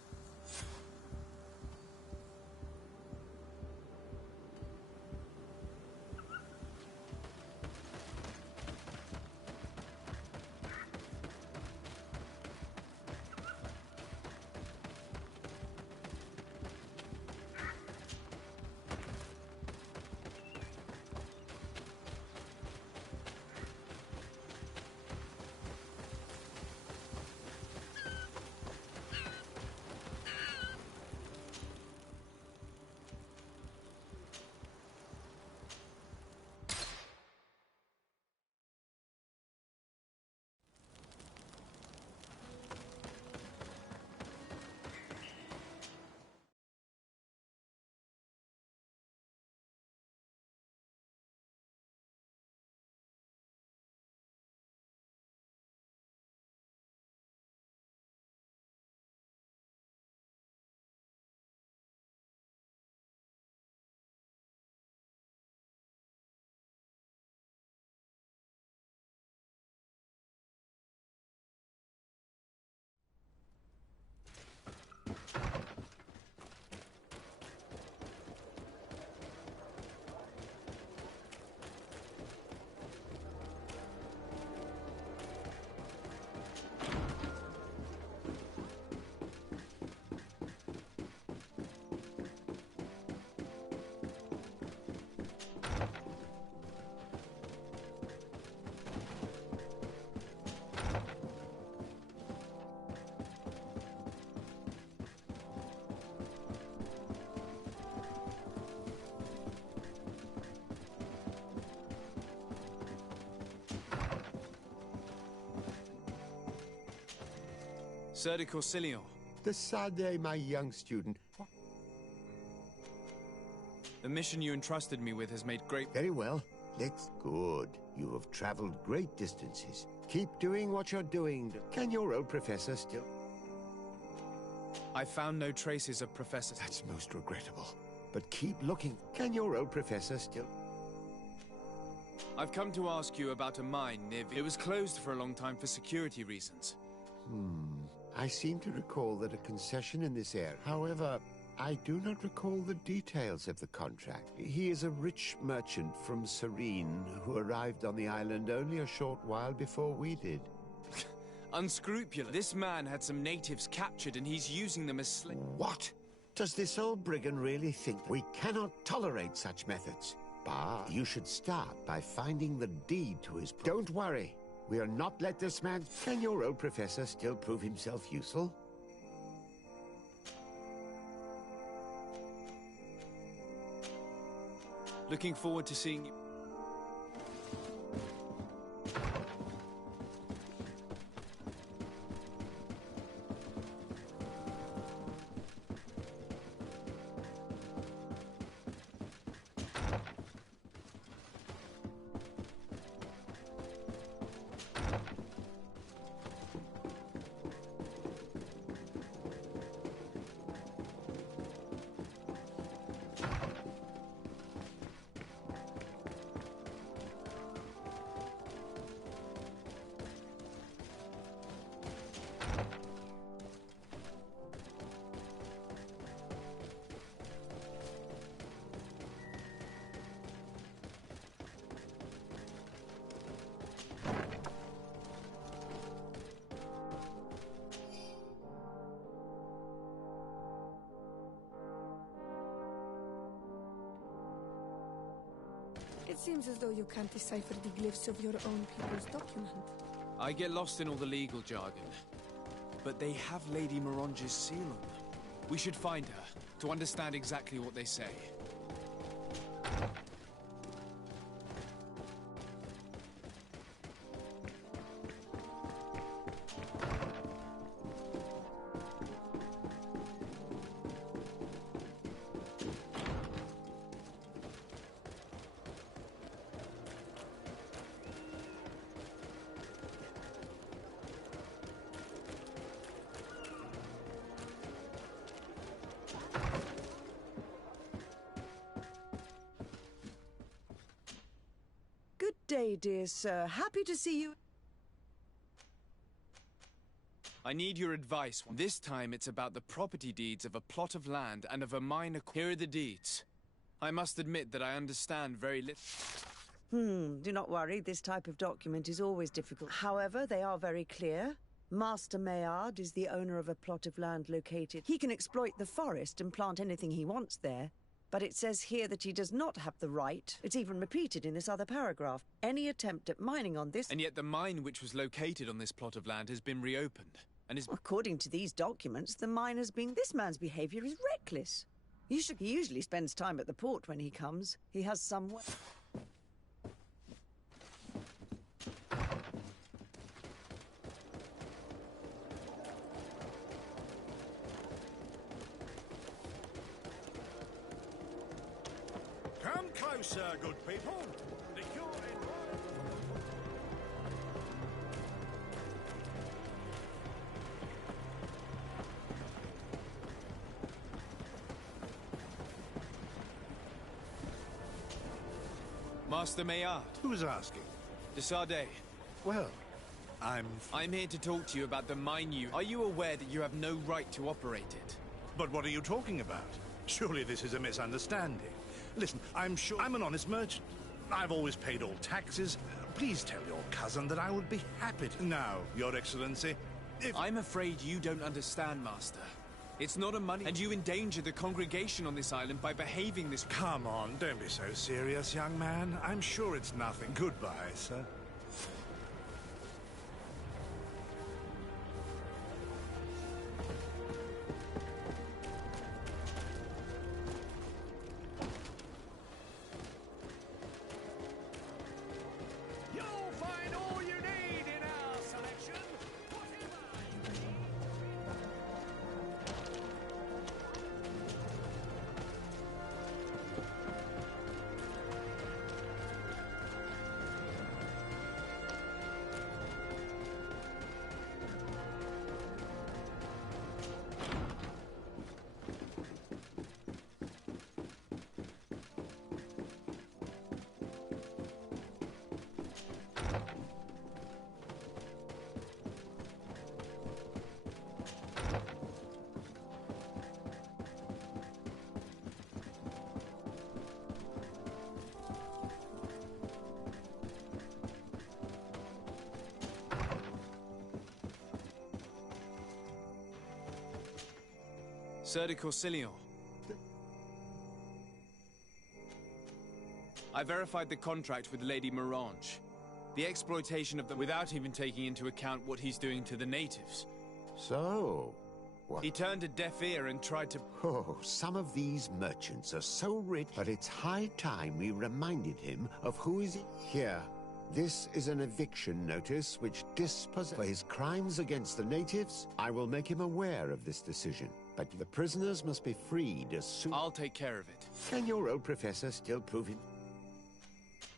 Sieur de Courcillon. The Sade, my young student. The mission you entrusted me with has made great... Very well. That's good. You have traveled great distances. Keep doing what you're doing. Can your old professor still... I found no traces of Professor... That's most regrettable. But keep looking. Can your old professor still... I've come to ask you about a mine near... It was closed for a long time for security reasons. I seem to recall that a concession in this area. However, I do not recall the details of the contract. He is a rich merchant from Serene who arrived on the island only a short while before we did. Unscrupulous. This man had some natives captured and he's using them as slaves. What? Does this old brigand really think we cannot tolerate such methods? But you should start by finding the deed to his... Don't worry. We'll not let this man... Can your old professor still prove himself useful? Looking forward to seeing you. It seems as though you can't decipher the glyphs of your own people's document. I get lost in all the legal jargon. But they have Lady Morange's seal on them. We should find her, to understand exactly what they say. day, dear sir. Happy to see you. I need your advice. This time it's about the property deeds of a plot of land and of a minor... Here are the deeds. I must admit that I understand very little. Do not worry. This type of document is always difficult. However, they are very clear. Master Maillard is the owner of a plot of land located. He can exploit the forest and plant anything he wants there. But it says here that he does not have the right. It's even repeated in this other paragraph. Any attempt at mining on this... And yet the mine which was located on this plot of land has been reopened, and is... According to these documents, the mine has been... This man's behavior is reckless. He usually spends time at the port when he comes. He has some... Come closer, good people. The cure in... Master Maillard. Who's asking? De Sardet. Well, I'm here to talk to you about the mine you... Are you aware that you have no right to operate it? But what are you talking about? Surely this is a misunderstanding. Listen, I'm sure I'm an honest merchant. I've always paid all taxes. Please tell your cousin that I would be happy to... Now, Your Excellency, if... I'm afraid you don't understand, Master. It's not a money... And you endanger the congregation on this island by behaving this... Come on, don't be so serious, young man. I'm sure it's nothing. Goodbye, sir. Sir de Corsilion. I verified the contract with Lady Morange. The exploitation of them without even taking into account what he's doing to the natives. So, what? He turned a deaf ear and tried to... Oh, some of these merchants are so rich, but it's high time we reminded him of who is here. This is an eviction notice which disposes for his crimes against the natives. I will make him aware of this decision, but the prisoners must be freed as soon... I'll take care of it. Can your old professor still prove it?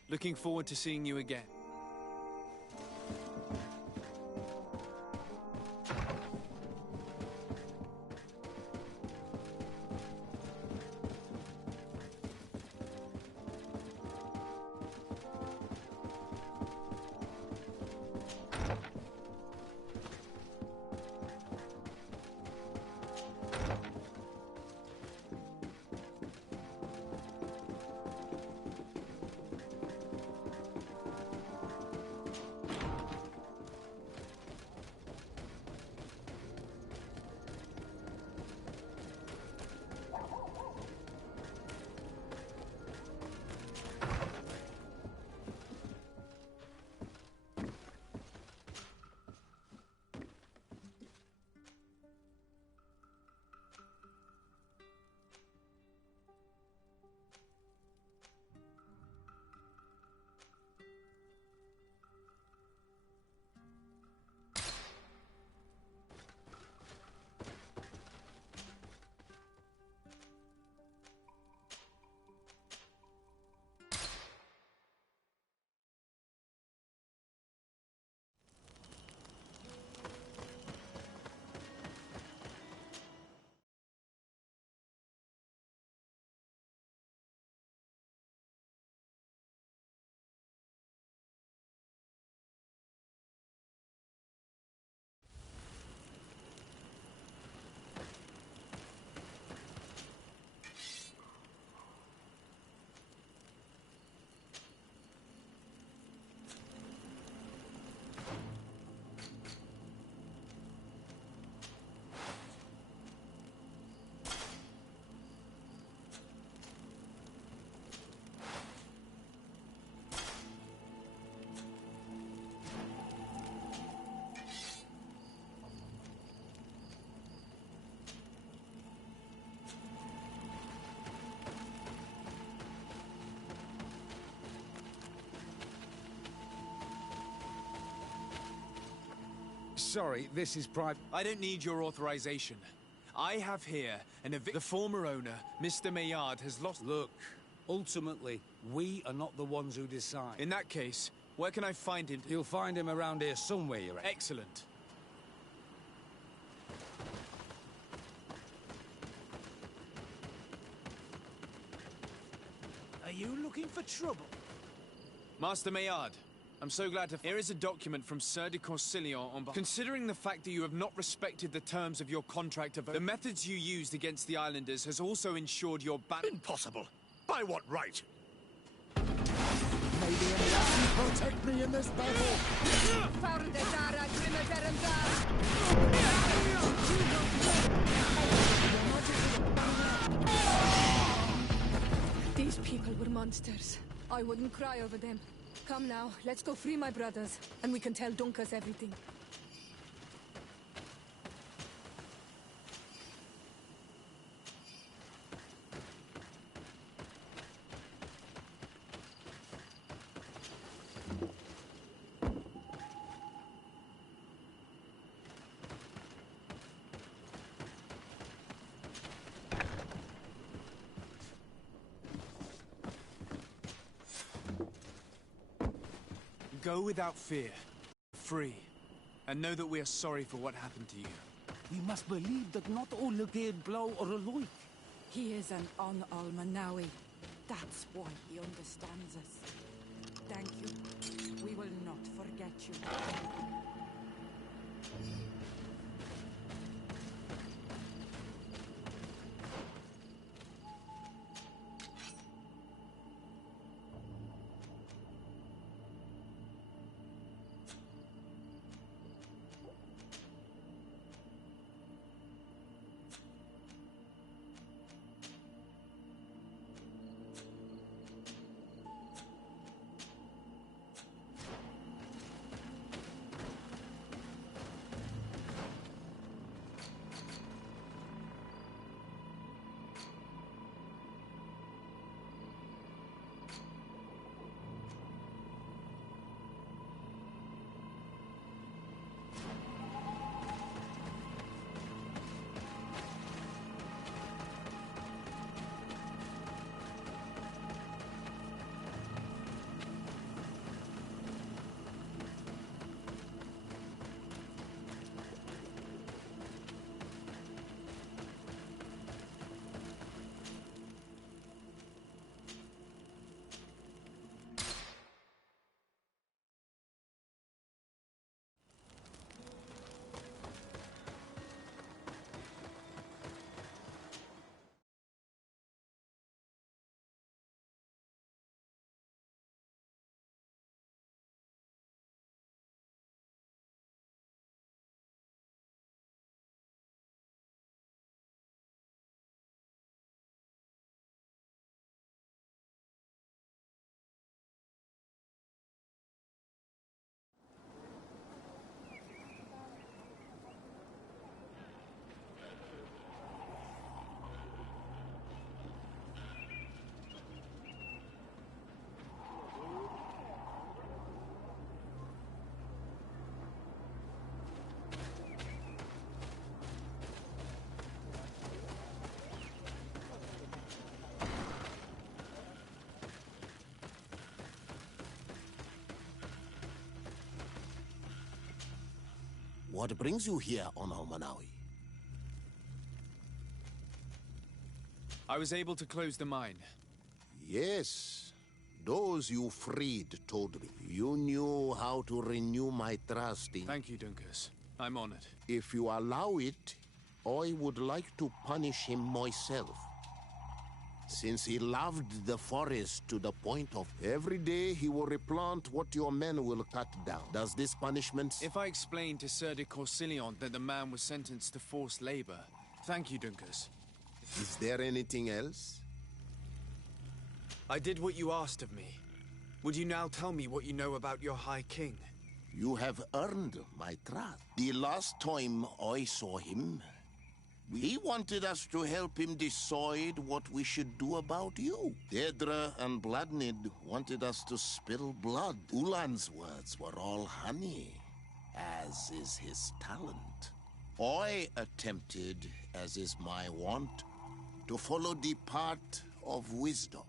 Looking forward to seeing you again. sorry, this is private. I don't need your authorization. I have here the former owner, Mr. Maillard, has lost... Look, ultimately, we are not the ones who decide. In that case, where can I find him? You'll find him around here somewhere, you reckon? Excellent. Are you looking for trouble? Master Maillard, I'm so glad to... Here is a document from Sir de Corsilion on... Considering the fact that you have not respected the terms of your contract of... The methods you used against the islanders has also ensured your ban... Impossible! By what right? May the Enlightened protect me in this battle! These people were monsters. I wouldn't cry over them. Come now, let's go free my brothers, and we can tell Dunkas everything. Go without fear, free, and know that we are sorry for what happened to you. We must believe that not all Lvl blow are alike. He is an Al-Manawi. That's why he understands us. Thank you. We will not forget you. What brings you here on Al-Manawi? I was able to close the mine. Yes. Those you freed told me. You knew how to renew my trust in... Thank you, Dunkas. I'm honored. If you allow it, I would like to punish him myself. Since he loved the forest to the point of every day he will replant what your men will cut down. Does this punishment... If I explain to Sir de Corsilion that the man was sentenced to forced labor... Thank you, Dunkas. Is there anything else? I did what you asked of me. Would you now tell me what you know about your High King? You have earned my trust. The last time I saw him, he wanted us to help him decide what we should do about you. Dedra and Bladnid wanted us to spill blood. Ulan's words were all honey. as is his talent. I attempted, as is my wont, to follow the path of wisdom.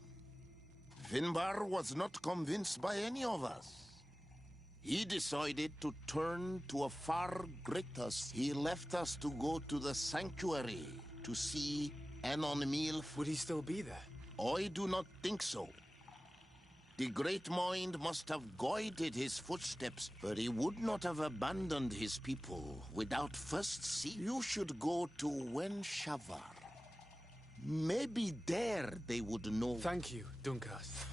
Finbar was not convinced by any of us. He decided to turn to a far greater. He left us to go to the sanctuary to see Anon Meal. Would he still be there? I do not think so. The Great Mind must have guided his footsteps, but he would not have abandoned his people without first see. You should go to Wenshavar. Maybe there they would know. Thank you, Dunkas.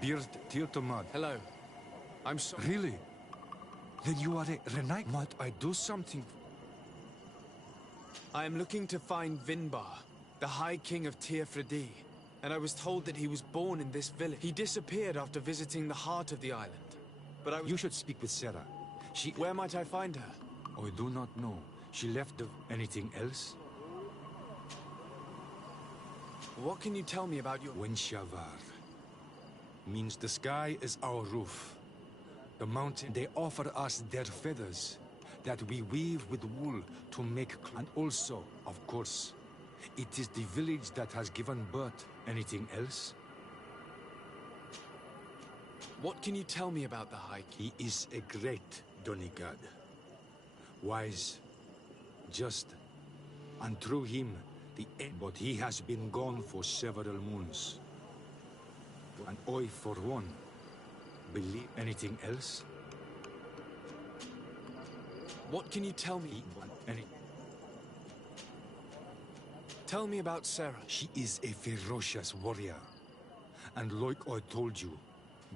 Beard Tiltomad. Hello. I'm sorry. Really? Then you are a Renai. Might I do something? I am looking to find Vinbar, the High King of Tirfredi, and I was told that he was born in this village. He disappeared after visiting the heart of the island. But I was... You should speak with Sarah. She... Where might I find her? I do not know. She left the... Anything else? What can you tell me about your... Wenshavar means the sky is our roof. The mountain, they offer us their feathers that we weave with wool to make... And also, of course, it is the village that has given birth. Anything else? What can you tell me about the High King? He is a great Donegad. Wise, just, and through him, the end. But he has been gone for several moons. And I, for one, believe anything else? What can you tell me? Tell me about Sarah. She is a ferocious warrior. And like I told you,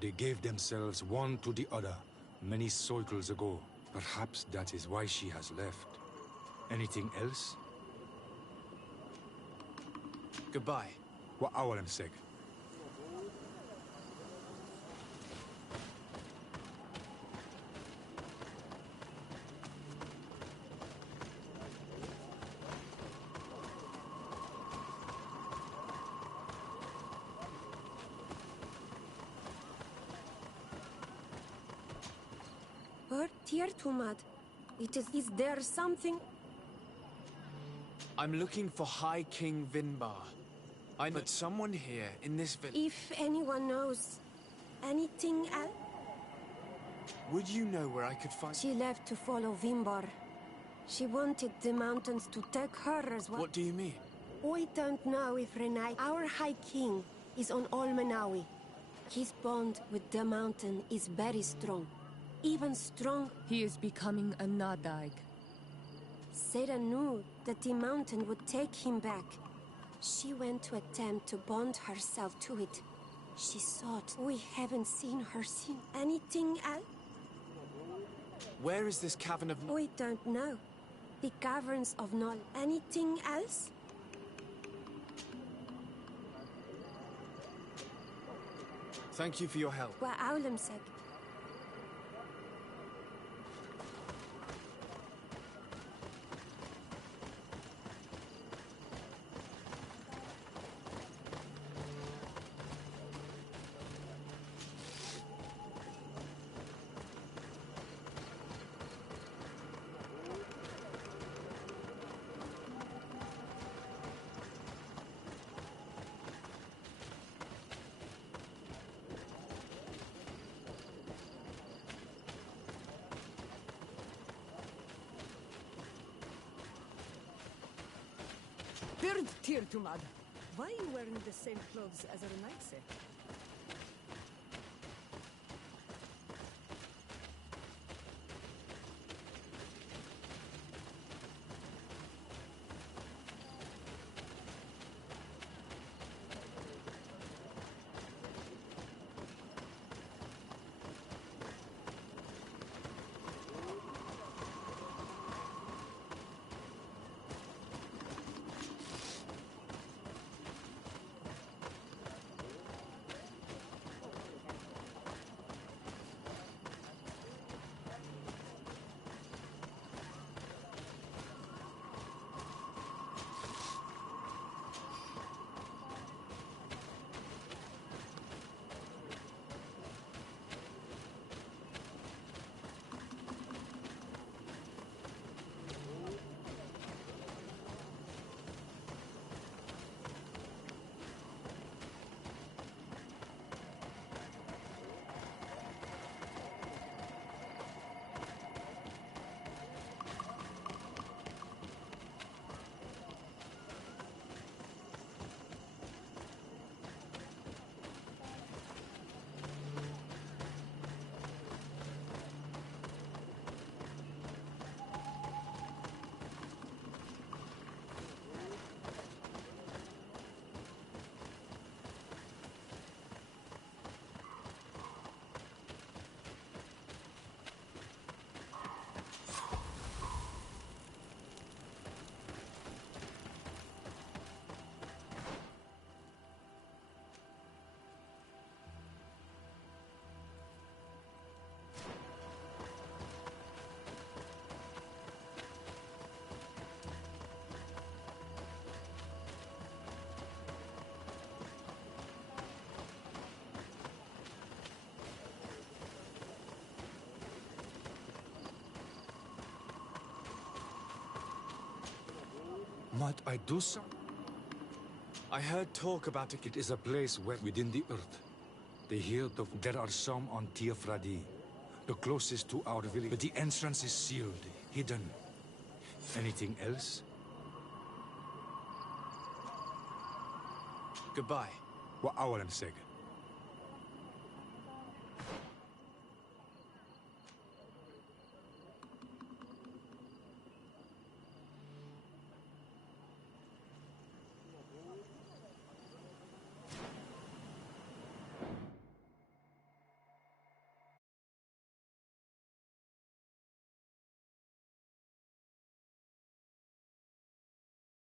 they gave themselves one to the other many cycles ago. Perhaps that is why she has left. Anything else? Goodbye. Wa awalam seg. Bird Tirtumad. Is there something? I'm looking for High King Vinbar. I know someone here in this village. If anyone knows anything else? Would you know where I could find... She left to follow Vinbar. She wanted the mountains to take her as well. What do you mean? I don't know if Renai, our High King, is on Olmenawi. His bond with the mountain is very strong. Even strong. He is becoming a Nadaig. Sarah knew that the mountain would take him back. She went to attempt to bond herself to it. She thought we haven't seen her since. Anything else? Where is this cavern of... We don't know. The caverns of Nol. Anything else? Thank you for your help. Wa Aulemsek. Bird Tirtumad. Why are you wearing the same clothes as Renaise? Might I do so? I heard talk about it. It is a place where, within the earth, they hear there are some on Tiafradi, the closest to our village. But the entrance is sealed, hidden. Anything else? Goodbye. Wa awalan seg.